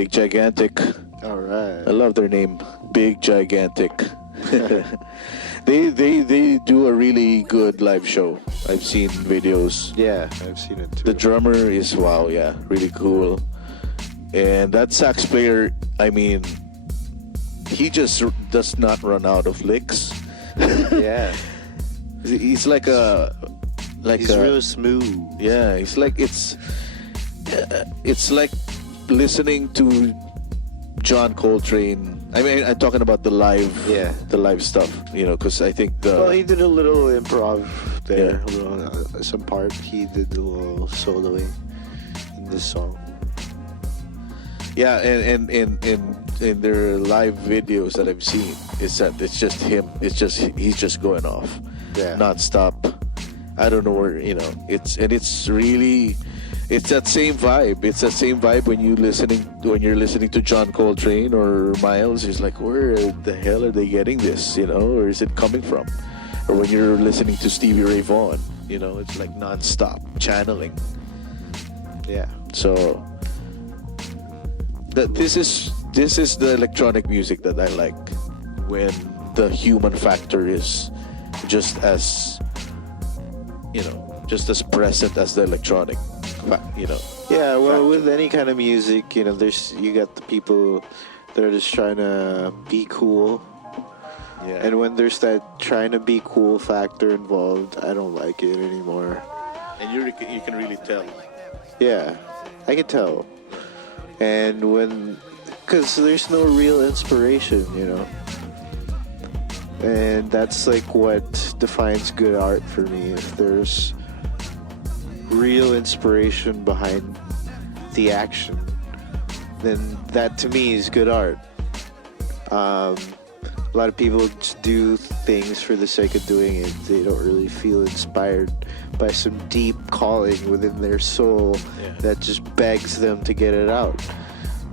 Big Gigantic. All right. I love their name, Big Gigantic. They do a really good live show. I've seen videos. Yeah, I've seen it too. The drummer is wow, yeah, really cool. And that sax player, I mean, he just does not run out of licks. Yeah. He's He's real smooth. Yeah, it's like listening to John Coltrane. I mean, I'm talking about the live, the live stuff. You know, because I think Well, he did a little improv there. Some part he did a little soloing in this song. Yeah, and in their live videos that I've seen, it's just him. He's just going off, non-stop. I don't know where, you know. It's that same vibe. It's that same vibe when you're listening to John Coltrane or Miles. It's like, where the hell are they getting this? You know, or is it coming from? Or when you're listening to Stevie Ray Vaughan, you know, it's like non-stop channeling. Yeah. So this is the electronic music that I like, when the human factor is just as, you know, just as present as the electronic, you know. Yeah, well, factor. with any kind of music, you know, you got the people that are just trying to be cool. Yeah. And when there's that trying to be cool factor involved, I don't like it anymore. And you can really tell. Yeah, I can tell. And because there's no real inspiration, you know. And that's like what defines good art for me. If there's real inspiration behind the action, then that to me is good art. A lot of people just do things for the sake of doing it. They don't really feel inspired by some deep calling within their soul that just begs them to get it out.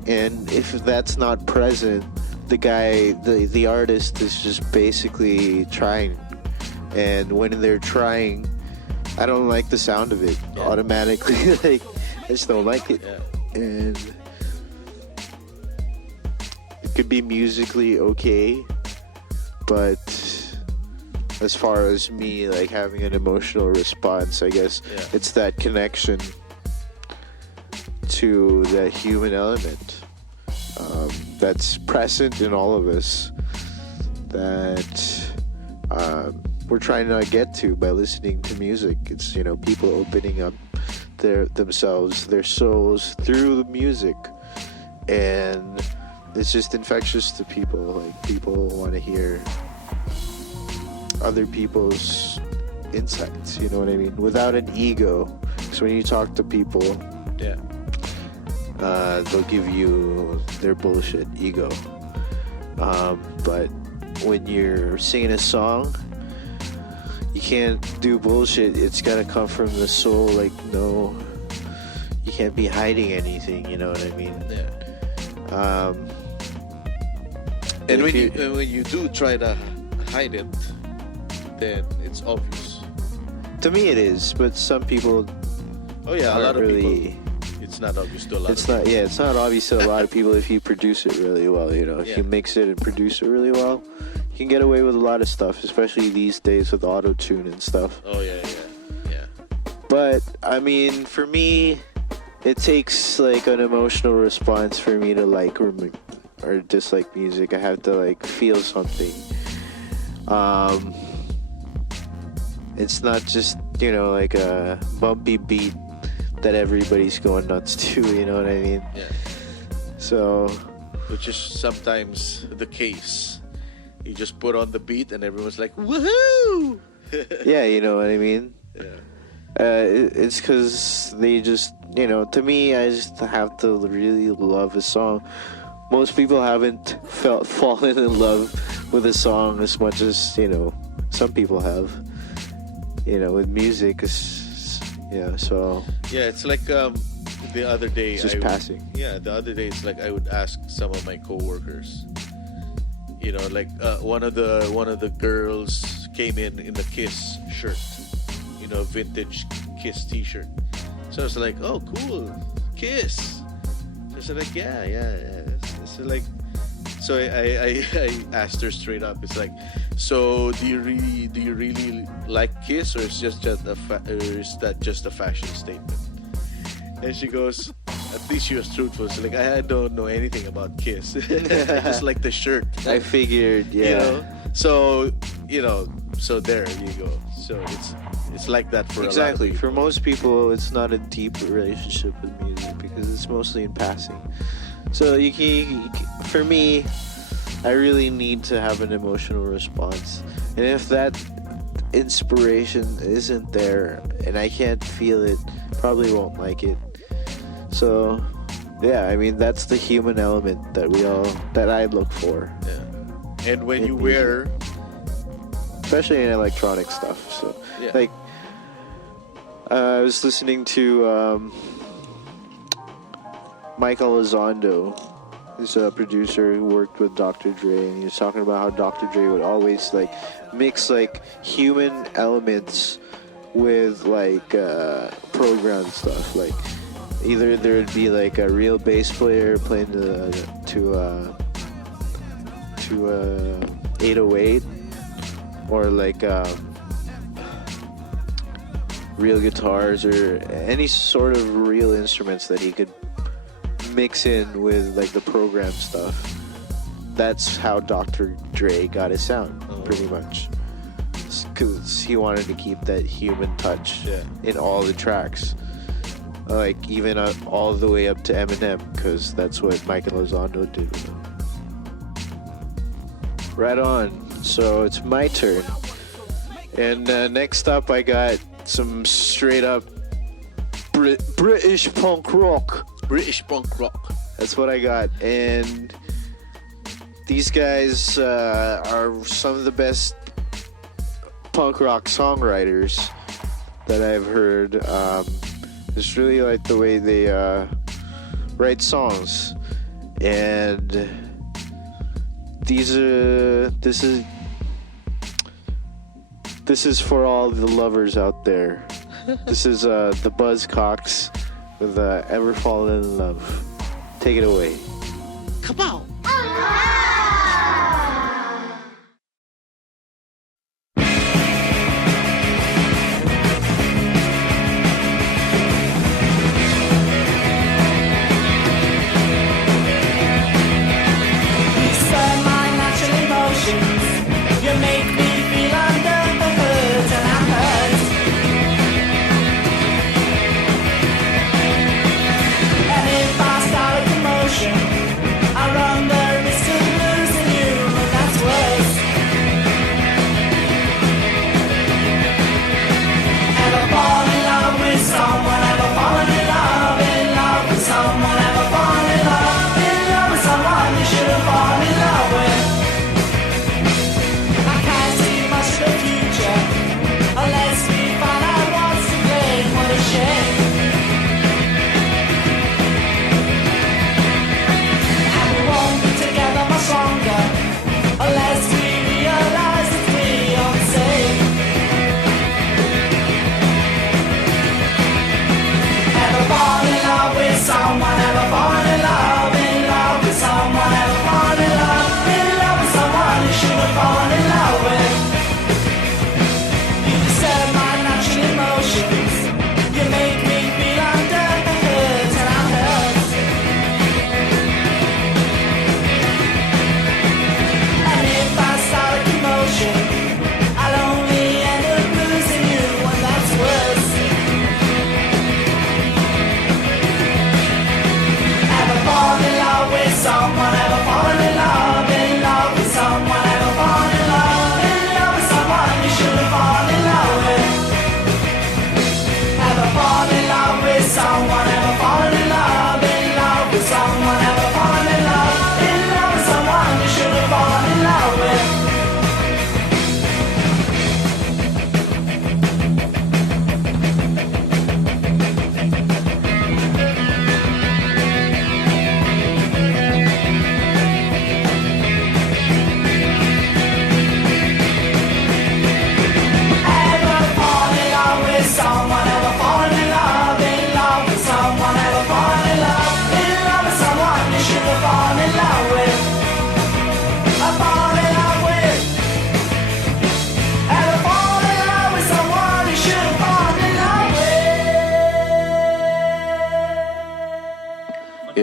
And if that's not present, the artist is just basically trying. And when they're trying, I don't like the sound of it automatically. Like, I just don't like it. Yeah. And it could be musically okay, but as far as me like having an emotional response, I guess it's that connection to that human element that's present in all of us, that we're trying to get to by listening to music. It's, you know, people opening up themselves, their souls through the music, and it's just infectious to people. Like, people want to hear other people's insights, you know what I mean, without an ego. So when you talk to people, they'll give you their bullshit ego, but when you're singing a song, you can't do bullshit. It's gotta come from the soul. Like, no, you can't be hiding anything, you know what I mean? And when you do try to hide it, then it's obvious. To me it is, but some people a lot of really, people, it's not obvious to a lot it's of not people. it's not obvious to a lot of people if you produce it really well, you know. If you mix it and produce it really well, you can get away with a lot of stuff, especially these days with auto-tune and stuff. Oh yeah. But I mean, for me, it takes like an emotional response for me to like or dislike music. I have to like feel something. It's not just, you know, like a bumpy beat that everybody's going nuts to, you know what I mean? Yeah. So, which is sometimes the case. You just put on the beat and everyone's like, woohoo! yeah, you know what I mean? Yeah. It's because they just, you know, to me, I just have to really love a song. Most people haven't fallen in love with a song as much as, you know, some people have. You know, with music, so... Yeah, it's like the other day... It's just passing. Yeah, the other day it's like I would ask some of my coworkers. You know, like one of the girls came in the Kiss shirt. You know, vintage Kiss t-shirt. So I was like, oh, cool, Kiss. She's like, yeah. It's like, so I asked her straight up. It's like, so do you really like Kiss, or is that just a fashion statement? And she goes, at least she was truthful. She's like, I don't know anything about Kiss. I just like the shirt. I figured, yeah. You know? So there you go. So it's like that for Exactly. a lot of For people. most people, it's not a deep relationship with music because it's mostly in passing. So for me, I really need to have an emotional response, and if that inspiration isn't there and I can't feel it, probably won't like it. So, yeah, I mean that's the human element that I look for, Yeah. And when in you music. wear, Especially in electronic stuff. So, yeah. like, I was listening to Michael Elizondo. He's a producer who worked with Dr. Dre, and he was talking about how Dr. Dre would always like mix like human elements with like programmed stuff. Like either there would be like a real bass player playing to 808, or like real guitars or any sort of real instruments that he could mix in with like the program stuff. That's how Dr. Dre got his sound, pretty much, because he wanted to keep that human touch in all the tracks, like even all the way up to Eminem, because that's what Michael Elizondo did with him. Right on. So it's my turn, and next up I got some straight up British punk rock. British punk rock. That's what I got. And these guys are some of the best punk rock songwriters that I've heard. It's really like the way they write songs. And this is for all the lovers out there. This is the Buzzcocks with Ever Fallen in Love. Take it away. Come on. You stir my natural emotions. You make me feel under the hood, and I'm hurt. And if I start a commotion, I run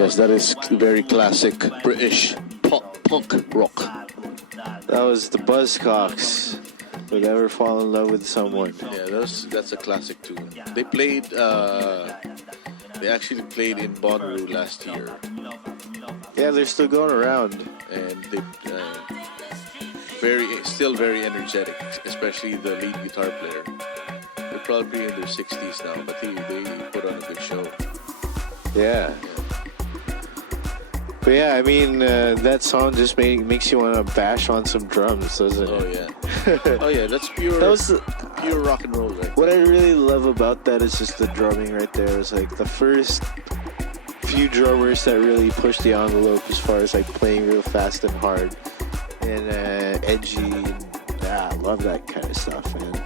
Yes, that is very classic British punk rock. That was the Buzzcocks. Would ever fall in love with someone? Yeah, that's a classic tune. They played. They actually played in Bonnaroo last year, Yeah, they're still going around. and they still very energetic, especially the lead guitar player. They're probably in their 60s now, but they put on a good show. Yeah. But yeah, I mean, that song just makes you want to bash on some drums, doesn't Oh it? yeah, oh yeah, that's pure That was pure rock and roll, right? what I really love about that is just the drumming right there. It's like the first few drummers that really pushed the envelope as far as like playing real fast and hard and edgy. Yeah, I love that kind of stuff, man.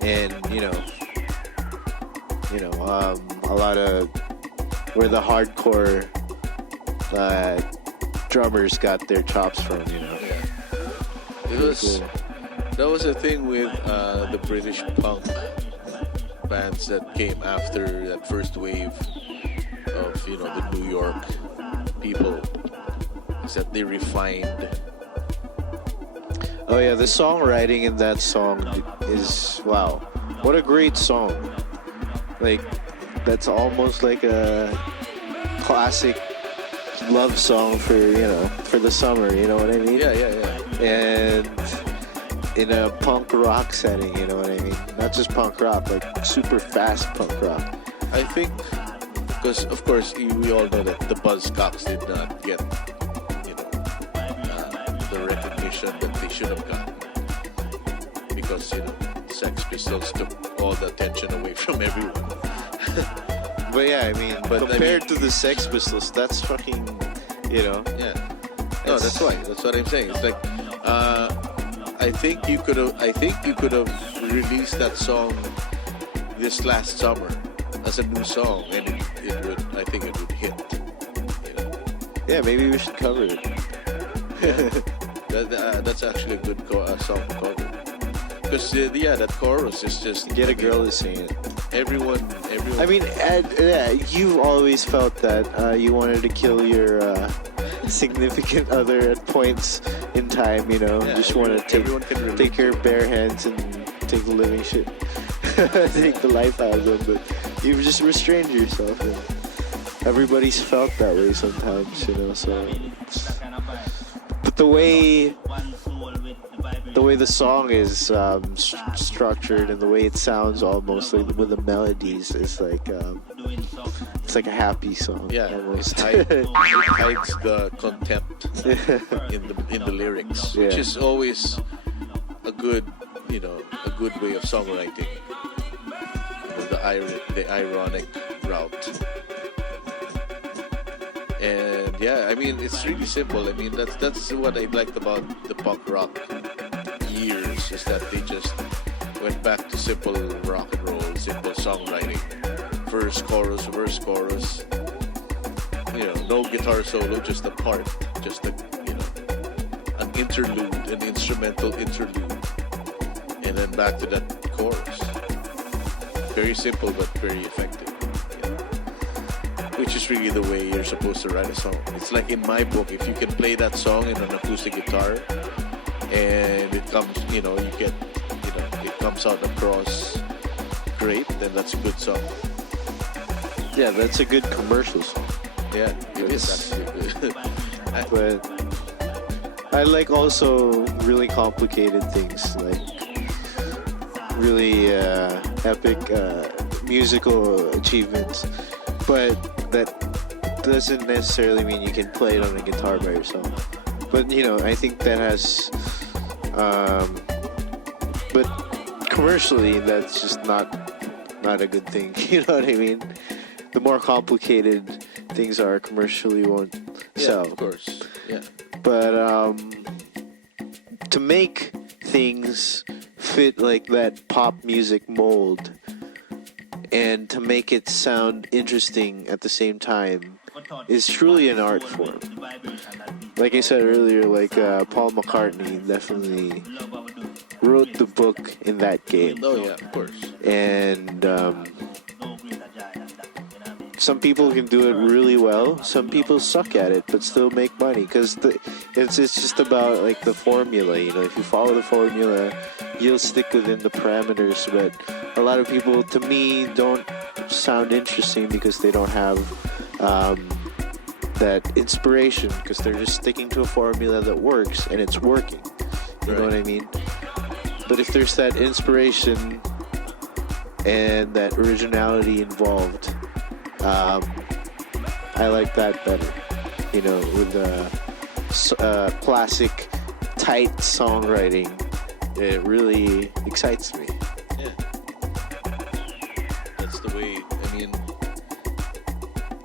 And a lot of where the hardcore drummers got their chops from, Yeah. That was the thing with the British punk bands that came after that first wave of the New York people, is that they refined. Oh yeah, the songwriting in that song is wow. What a great song. Like that's almost like a classic love song for the summer, you know what I mean? Yeah. And in a punk rock setting, you know what I mean? Not just punk rock, like super fast punk rock. I think because of course we all know that the Buzzcocks did not get the recognition that they should have gotten, because Sex Pistols took all the attention away from everyone. But yeah, I mean, compared to the Sex Pistols, that's fucking, Yeah. No, that's why. That's what I'm saying. It's like, I think you could have released that song this last summer as a new song, and I think it would hit. Yeah, maybe we should cover it. That's actually a good song to cover. Because that chorus is just Get a girl to sing it. Everyone. I mean, you've always felt that you wanted to kill your significant other at points in time, just want to take your bare hands and take the living shit, take the life out of them, but you've just restrained yourself, and everybody's felt that way sometimes, so. But the way the song is structured and the way it sounds, almost like with the melodies, is like it's like a happy song. Yeah, almost. it hides the contempt in the lyrics, which is always a good way of songwriting. The ironic route. And yeah, I mean, it's really simple. I mean, that's what I liked about the punk rock years, is that they just went back to simple rock and roll, simple songwriting. Verse, chorus, no guitar solo, just a part, just an interlude, an instrumental interlude, and then back to that chorus. Very simple but very effective. Which is really the way you're supposed to write a song. It's like in my book, if you can play that song in an acoustic guitar, and it comes, it comes out across great, then that's a good song. Yeah, that's a good commercial song. Yeah, it is actually good. But I like also really complicated things, like really epic musical achievements. But that doesn't necessarily mean you can play it on a guitar by yourself. But I think that has, but commercially, that's just not a good thing. You know what I mean? The more complicated things are, commercially won't sell. Of course. Yeah. But to make things fit like that pop music mold, and to make it sound interesting at the same time, is truly an art form. Like I said earlier, like Paul McCartney definitely wrote the book in that game. Oh yeah, of course. And some people can do it really well. Some people suck at it, but still make money because it's just about like the formula. You know, if you follow the formula, you'll stick within the parameters. But a lot of people, to me, don't sound interesting because they don't have that inspiration because they're just sticking to a formula that works and it's working. You know what I mean? But if there's that inspiration and that originality involved, I like that better. You know, with classic, tight songwriting, it really excites me. Yeah, that's the way.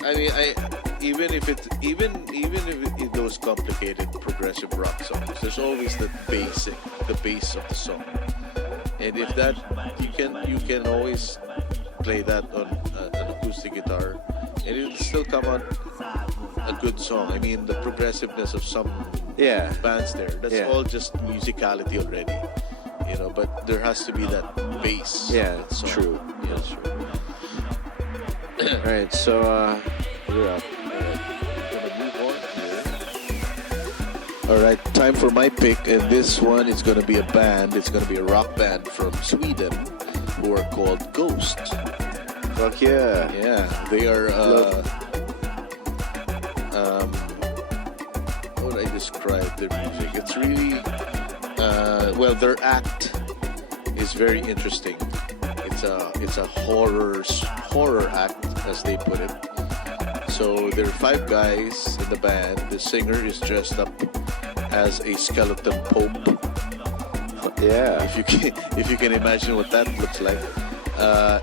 I even if it those complicated progressive rock songs, there's always the base of the song, and if that you can always play that on an acoustic guitar, and it'll still come out a good song. I mean, the progressiveness of some bands that's all just musicality already, you know. But there has to be that bass. Yeah, that's true. Yeah, that's true. All right, so you're up. Alright, time for my pick, and this one is going to be a band. It's going to be a rock band from Sweden who are called Ghost. Fuck yeah. Yeah, they are, how would I describe their music? It's really, their act is very interesting. It's a horror act, as they put it. So there are 5 guys in the band. The singer is dressed up as a skeleton pope. Yeah. If you can imagine what that looks like.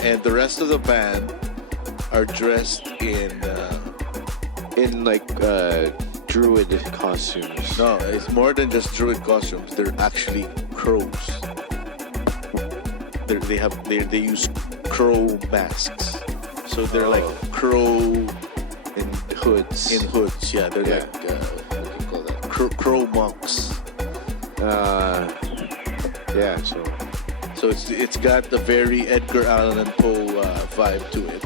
And the rest of the band are dressed in like druid costumes. No, it's more than just druid costumes. They're actually crows. They use crow masks. So they're like crow in hoods. Yeah, they're like what do you call that? Crow monks. Yeah. So it's got the very Edgar Allan Poe vibe to it,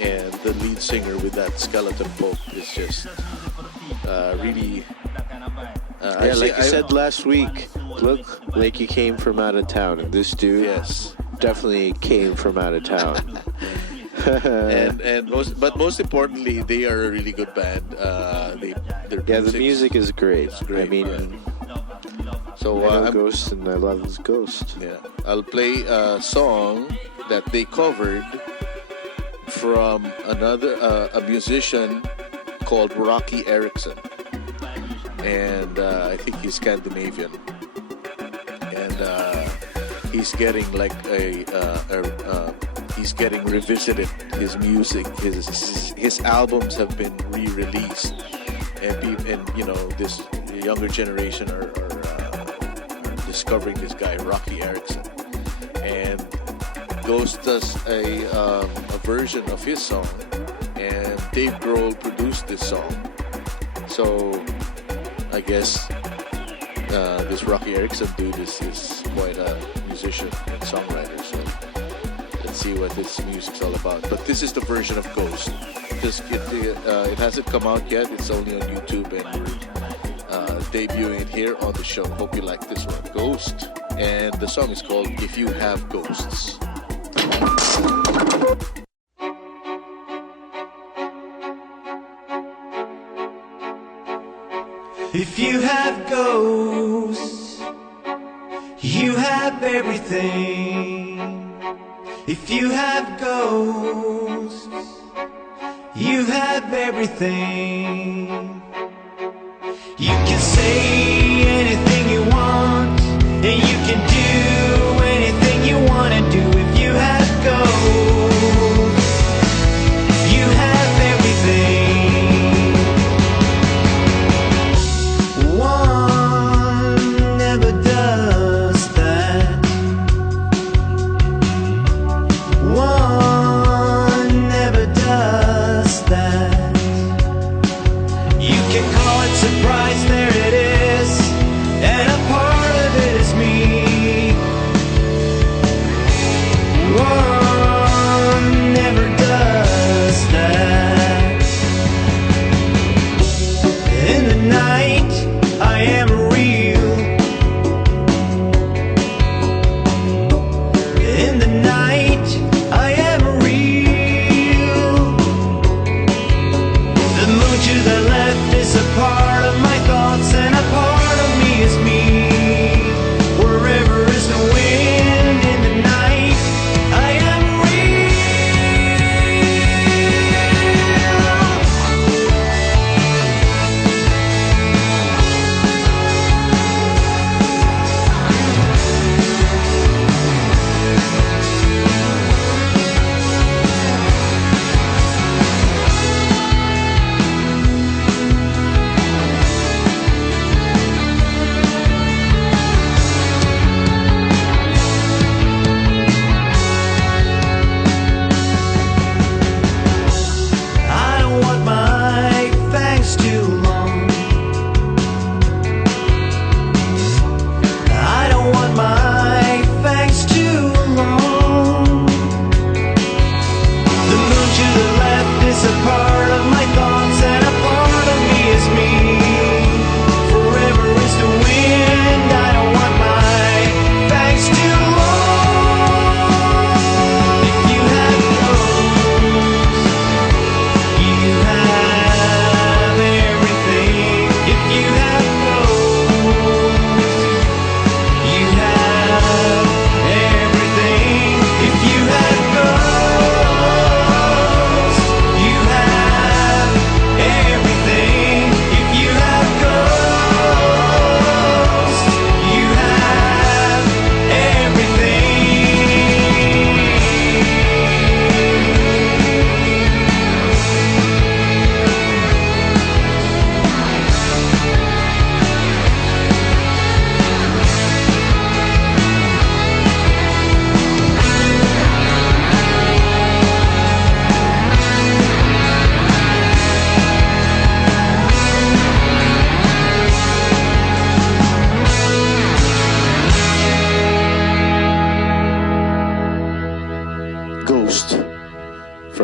and the lead singer with that skeleton pope is just really. Like I said last week, look like you came from out of town, and this dude definitely came from out of town. and most importantly, they are a really good band. The music is great. It's great. I mean, so I know Ghost, and I love this Ghost. Yeah, I'll play a song that they covered from a musician called Rocky Erickson, and I think he's Scandinavian, and he's getting like he's getting revisited. His music, his albums have been re-released, and you know, this younger generation are discovering this guy Rocky Erickson, and Ghost does a version of his song, and Dave Grohl produced this song. So I guess this Rocky Erickson dude is quite a musician and songwriter. So let's see what this music's all about. But this is the version of Ghost. It hasn't come out yet. It's only on YouTube, and we're debuting it here on the show. Hope you like this one, Ghost. And the song is called If You Have Ghosts. If you have ghosts, you have everything. If you have ghosts, you have everything. You can say anything you want, and you can do anything you want to do. If you have ghosts, you have everything. One never does that. One never does that. You can call it surprise, there it is.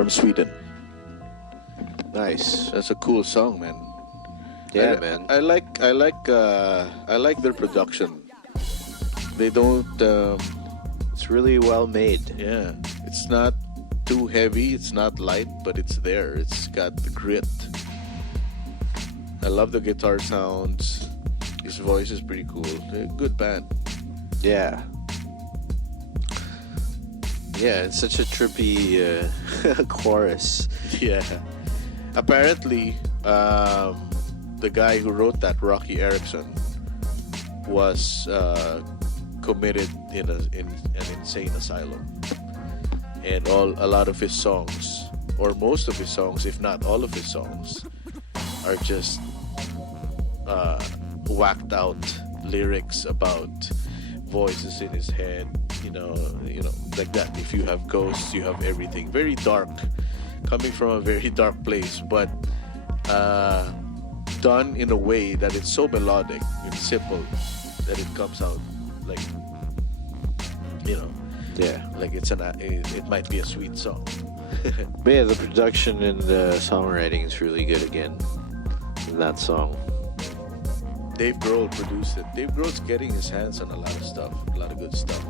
from Sweden. Nice. That's a cool song, man. Yeah, man. I like their production. They don't. It's really well made. Yeah, it's not too heavy. It's not light, but it's there. It's got the grit. I love the guitar sounds. His voice is pretty cool. They're a good band. Yeah. Yeah, it's such a trippy chorus. Yeah. Apparently, the guy who wrote that, Rocky Erickson, was committed in an insane asylum, and a lot of his songs, or most of his songs, if not all of his songs, are just whacked out lyrics about voices in his head. You know, like that. If you have ghosts, you have everything. Very dark, coming from a very dark place, but done in a way that it's so melodic and simple that it comes out like, Yeah. like it might be a sweet song. But yeah, the production and the songwriting is really good again in that song. Dave Grohl produced it. Dave Grohl's getting his hands on a lot of stuff, a lot of good stuff.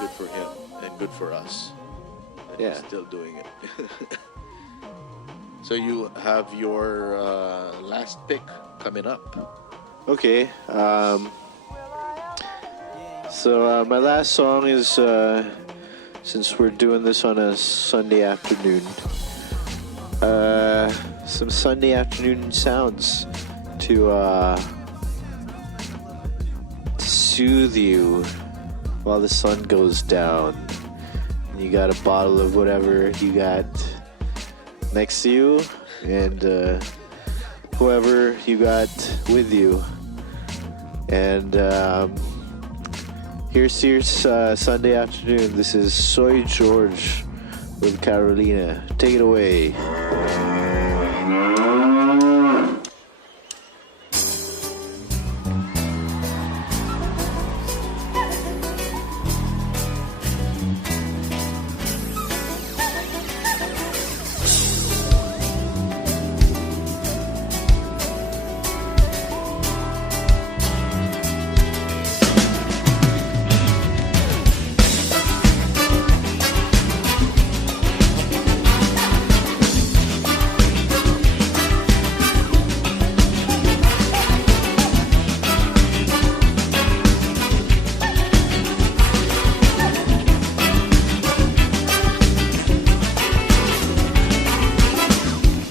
Good for him and good for us. And Yeah. he's still doing it. So you have your last pick coming up. Okay. So my last song is, since we're doing this on a Sunday afternoon, some Sunday afternoon sounds to soothe you while the sun goes down. You got a bottle of whatever you got next to you, and whoever you got with you. And here's to your Sunday afternoon. This is Soy George with Carolina. Take it away.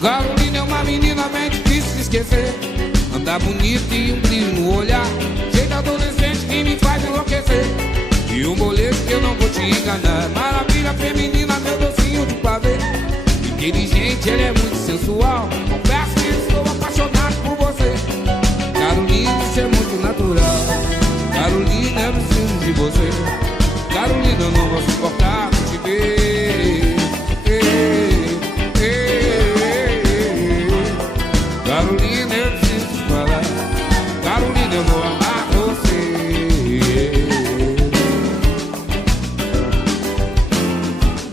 Carolina é uma menina bem difícil de esquecer. Anda bonita e um brilho no olhar. Jeito adolescente que me faz enlouquecer. E um boleto que eu não vou te enganar. Maravilha feminina, meu docinho de pavê. Inteligente, ela é muito sensual. Confesso que estou apaixonado por você. Carolina, isso é muito natural. Carolina, eu preciso de você. Carolina, eu não vou suportar te ver. Carolina, eu preciso te falar. Carolina, eu vou amar você.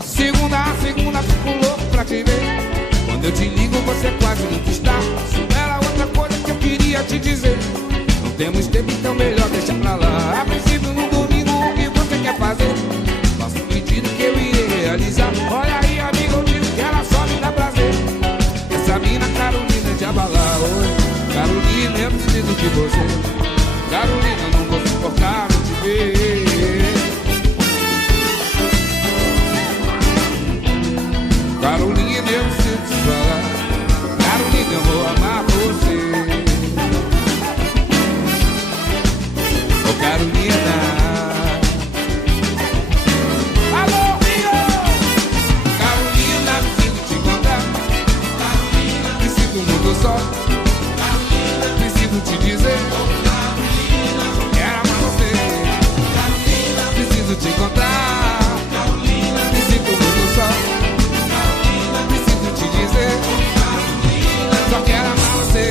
Segunda a segunda, fico louco pra te ver. Quando eu te ligo, você quase nunca está. Isso era outra coisa que eu queria te dizer. Não temos tempo, então melhor deixar pra lá. A princípio, no domingo, o que você quer fazer? Faço um pedido que eu irei realizar. Olha aí, amigo, eu digo que ela só me dá prazer. Essa mina Carolina de abalar. Oi, Carolina, eu preciso de você. Carolina, eu não vou suportar não te ver. Carolina, eu preciso te falar. Carolina, eu vou amar você. Ô Carolina. Alô, Rio! Carolina, preciso te encontrar. Carolina, preciso muito só. Carolina, preciso te dizer. Carolina, quero amar você. Carolina, preciso te encontrar. Carolina, preciso muito só. Carolina, preciso te dizer. Carolina, só quero amar você.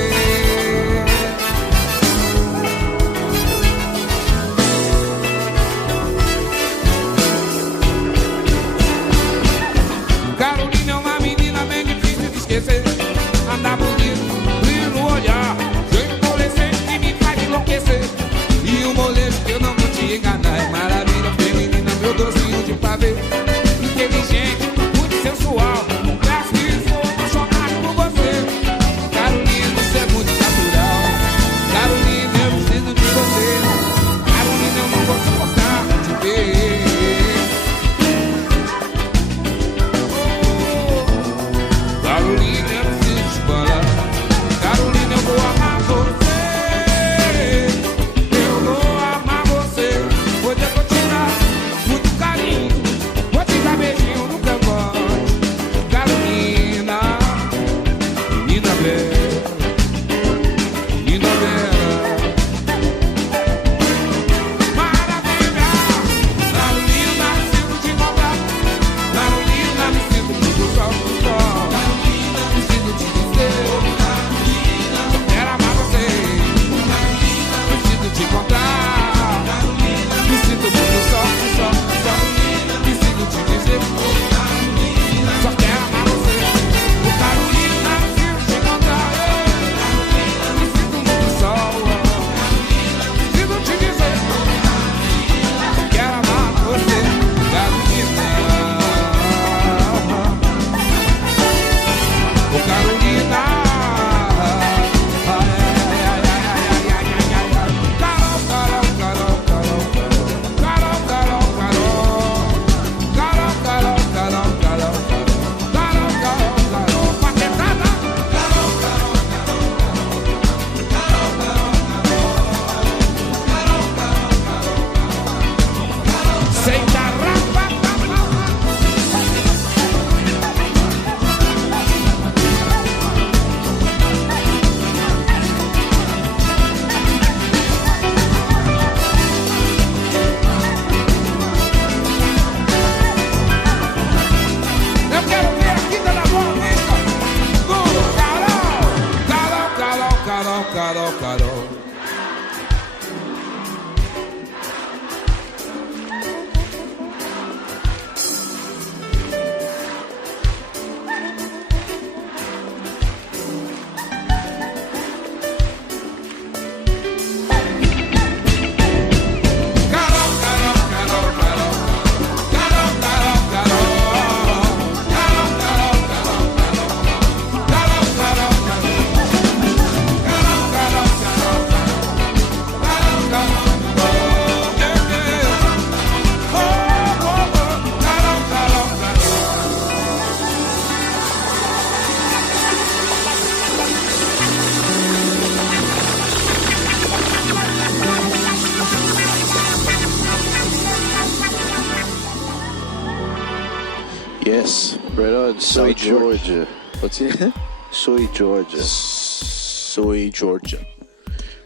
Yes. Right on. Soy South Georgia. Georgia. What's it? Soy Georgia. Soy Georgia.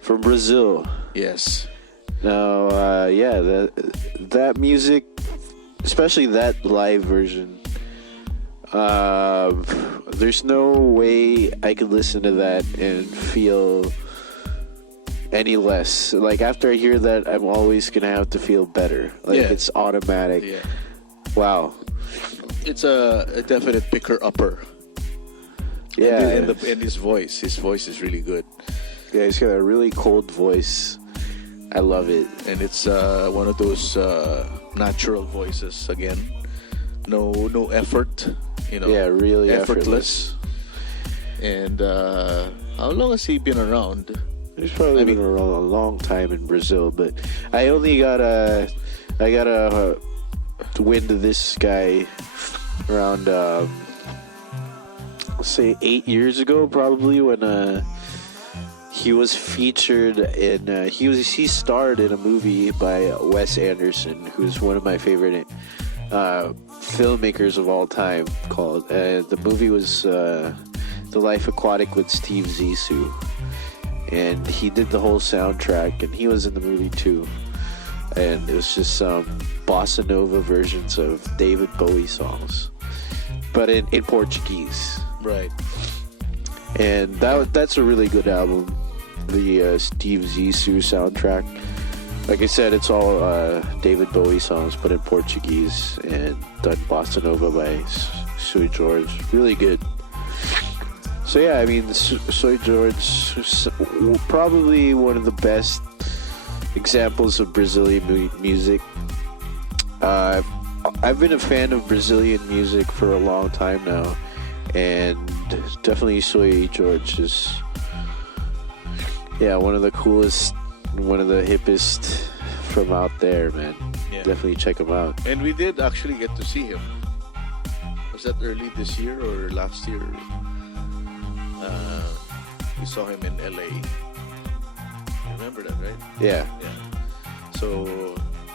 From Brazil. Yes. Now, that music, especially that live version, there's no way I could listen to that and feel any less. Like, after I hear that, I'm always gonna have to feel better. Like, Yeah. it's automatic. Yeah. Wow. It's a definite picker-upper. Yeah. And his voice is really good. Yeah, he's got a really cold voice. I love it. And it's one of those natural voices again. No effort, Yeah, really effortless. And how long has he been around? He's probably been around a long time in Brazil, but I only got a wind of this guy around say 8 years ago, probably, when he was featured in he starred in a movie by Wes Anderson, who's one of my favorite filmmakers of all time. Called the movie was The Life Aquatic with Steve Zissou, and he did the whole soundtrack, and he was in the movie too. And it was just some bossa nova versions of David Bowie songs, but in Portuguese. Right. And that's a really good album, the Steve Zissou soundtrack. Like I said, it's all David Bowie songs, but in Portuguese, and done bossa nova by Soy George. Really good. So yeah, I mean, Soy George, probably one of the best examples of Brazilian music. I've been a fan of Brazilian music for a long time now, and definitely Soy George is, one of the coolest, one of the hippest from out there, man. Yeah. Definitely check him out. And we did actually get to see him. Was that early this year or last year? We saw him in LA. You remember that, right? Yeah. So,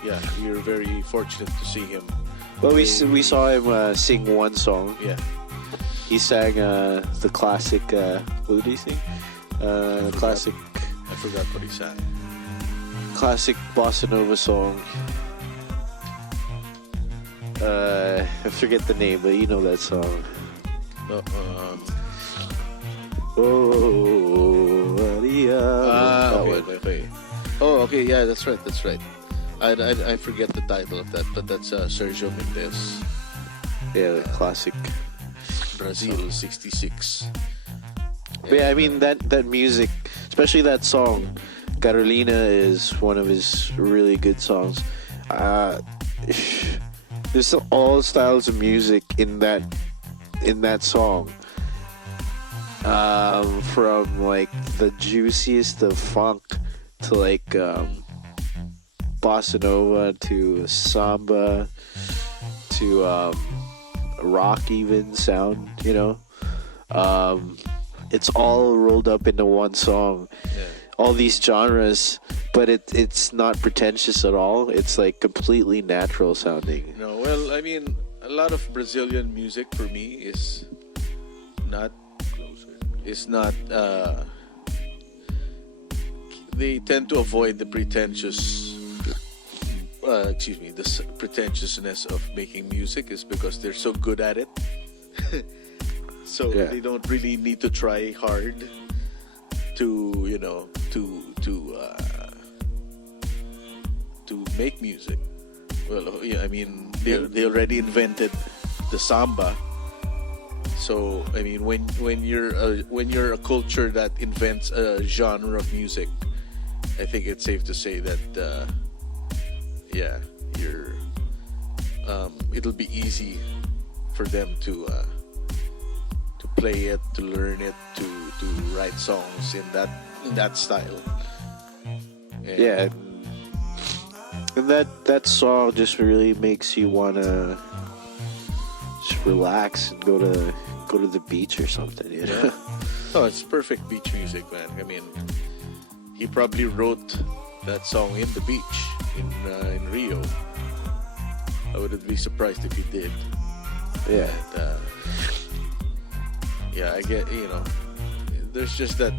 yeah, we were very fortunate to see him. Well, we saw him sing one song. Yeah. He sang the classic, what did he sing? Classic I forgot what he sang. classic bossa nova song. I forget the name, but you know that song. Oh, Maria. Okay. Oh, okay, yeah, that's right. I forget the title of that, but that's Sergio Mendes. Yeah, the classic. Brazil 66. But yeah, I mean, that music, especially that song, Carolina, is one of his really good songs. There's all styles of music in that song. From like the juiciest of funk to like bossa nova to samba to rock even sound, it's all rolled up into one song. Yeah. All these genres, but it's not pretentious at all. It's like completely natural sounding. No, well, I mean, a lot of Brazilian music for me is not. They tend to avoid the pretentiousness of making music, is because they're so good at it. So Yeah. they don't really need to try hard to make music. Well, yeah, I mean, they already invented the samba. So I mean, when you're a culture that invents a genre of music, I think it's safe to say that it'll be easy for them to play it, to learn it, to write songs in that style. And Yeah. And that song just really makes you wanna just relax and go to the beach or something, you know? Oh, it's perfect beach music, man. I mean, he probably wrote that song in the beach in Rio. I wouldn't be surprised if he did. Yeah. And, yeah, I get, there's just that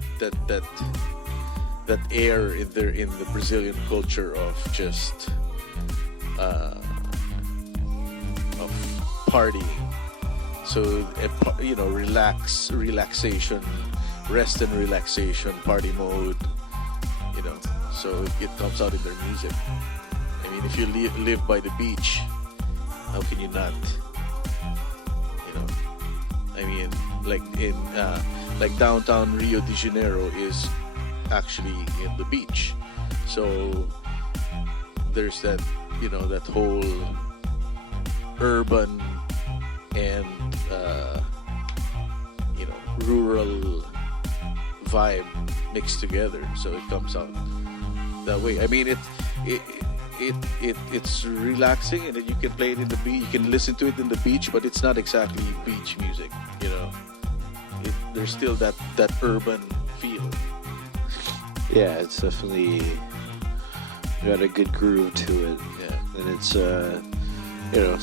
air in the Brazilian culture of just of partying. So relaxation, rest and relaxation, party mode. So it comes out in their music. I mean, if you live by the beach, how can you not? I mean, like downtown Rio de Janeiro is actually in the beach, so there's that that whole urban and rural vibe mixed together, so it comes out that way. I mean, it's relaxing, and you can play it in the beach. You can listen to it in the beach, but it's not exactly beach music. There's still that urban feel. Yeah, it's definitely got a good groove to it. Yeah, and it's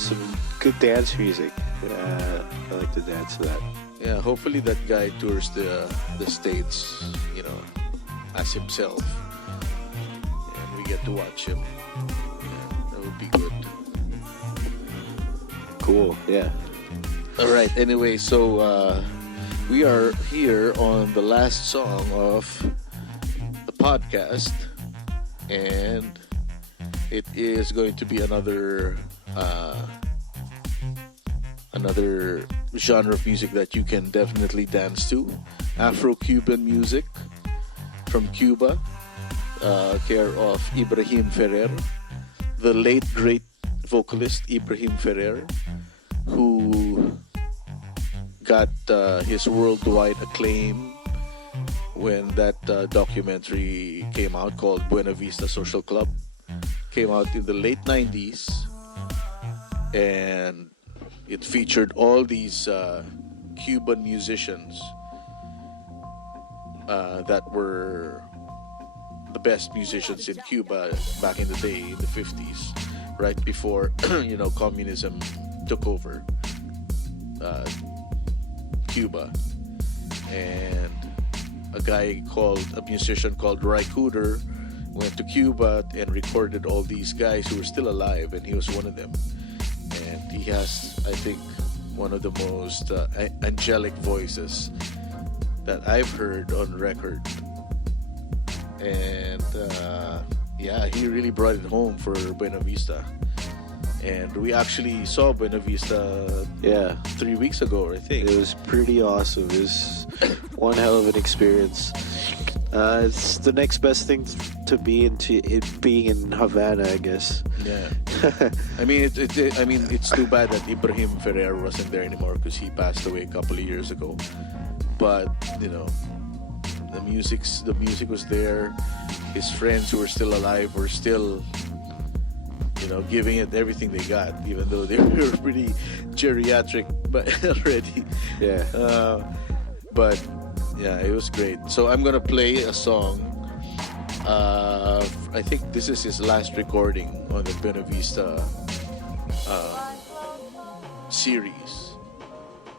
some good dance music. I like to dance to that. Yeah, hopefully that guy tours the States, as himself, and we get to watch him. Yeah, that would be good. Cool. Yeah. All right. Anyway, so we are here on the last song of the podcast, and it is going to be another genre of music that you can definitely dance to. Afro-Cuban music from Cuba, care of Ibrahim Ferrer, the late great vocalist Ibrahim Ferrer, who got his worldwide acclaim when that documentary came out called Buena Vista Social Club. Came out in the late 90s, and it featured all these Cuban musicians that were the best musicians in Cuba back in the day, in the 50s, right before communism took over Cuba. And a musician called Ry Cooder went to Cuba and recorded all these guys who were still alive, and he was one of them. And he has, I think, one of the most angelic voices that I've heard on record. And he really brought it home for Buena Vista. And we actually saw Buena Vista 3 weeks ago, I think. It was pretty awesome. It was one hell of an experience. It's the next best thing to be into it being in Havana, I guess. Yeah. I mean, it's too bad that Ibrahim Ferrer wasn't there anymore because he passed away a couple of years ago. But the music was there. His friends who were still alive were still, giving it everything they got, even though they were pretty geriatric already. Yeah. But yeah, it was great. So I'm gonna play a song. I think this is his last recording on the Buena Vista series,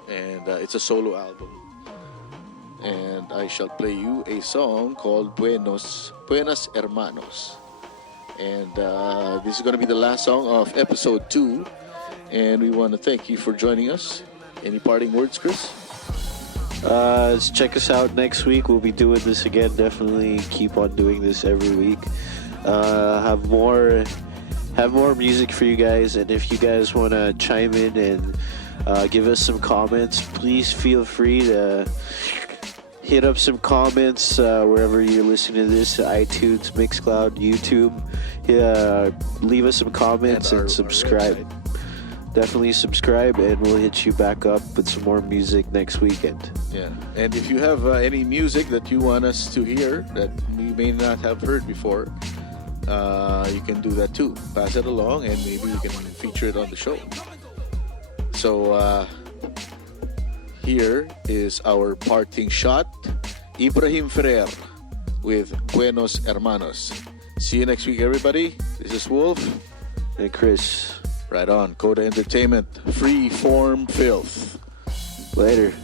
and it's a solo album. And I shall play you a song called Buenos Hermanos. And this is going to be the last song of episode 2. And we want to thank you for joining us. Any parting words, Chris? Check us out next week. We'll be doing this again. Definitely keep on doing this every week. Have more music for you guys. And if you guys want to chime in and give us some comments, please feel free to hit up some comments wherever you're listening to this, iTunes, Mixcloud, YouTube. Leave us some comments and subscribe. Definitely subscribe, and we'll hit you back up with some more music next weekend. Yeah, and if you have any music that you want us to hear that we may not have heard before, you can do that too. Pass it along, and maybe we can feature it on the show. So, here is our parting shot. Ibrahim Ferrer with Buenos Hermanos. See you next week, everybody. This is Wolf and Chris. Right on. Coda Entertainment. Free form filth. Later.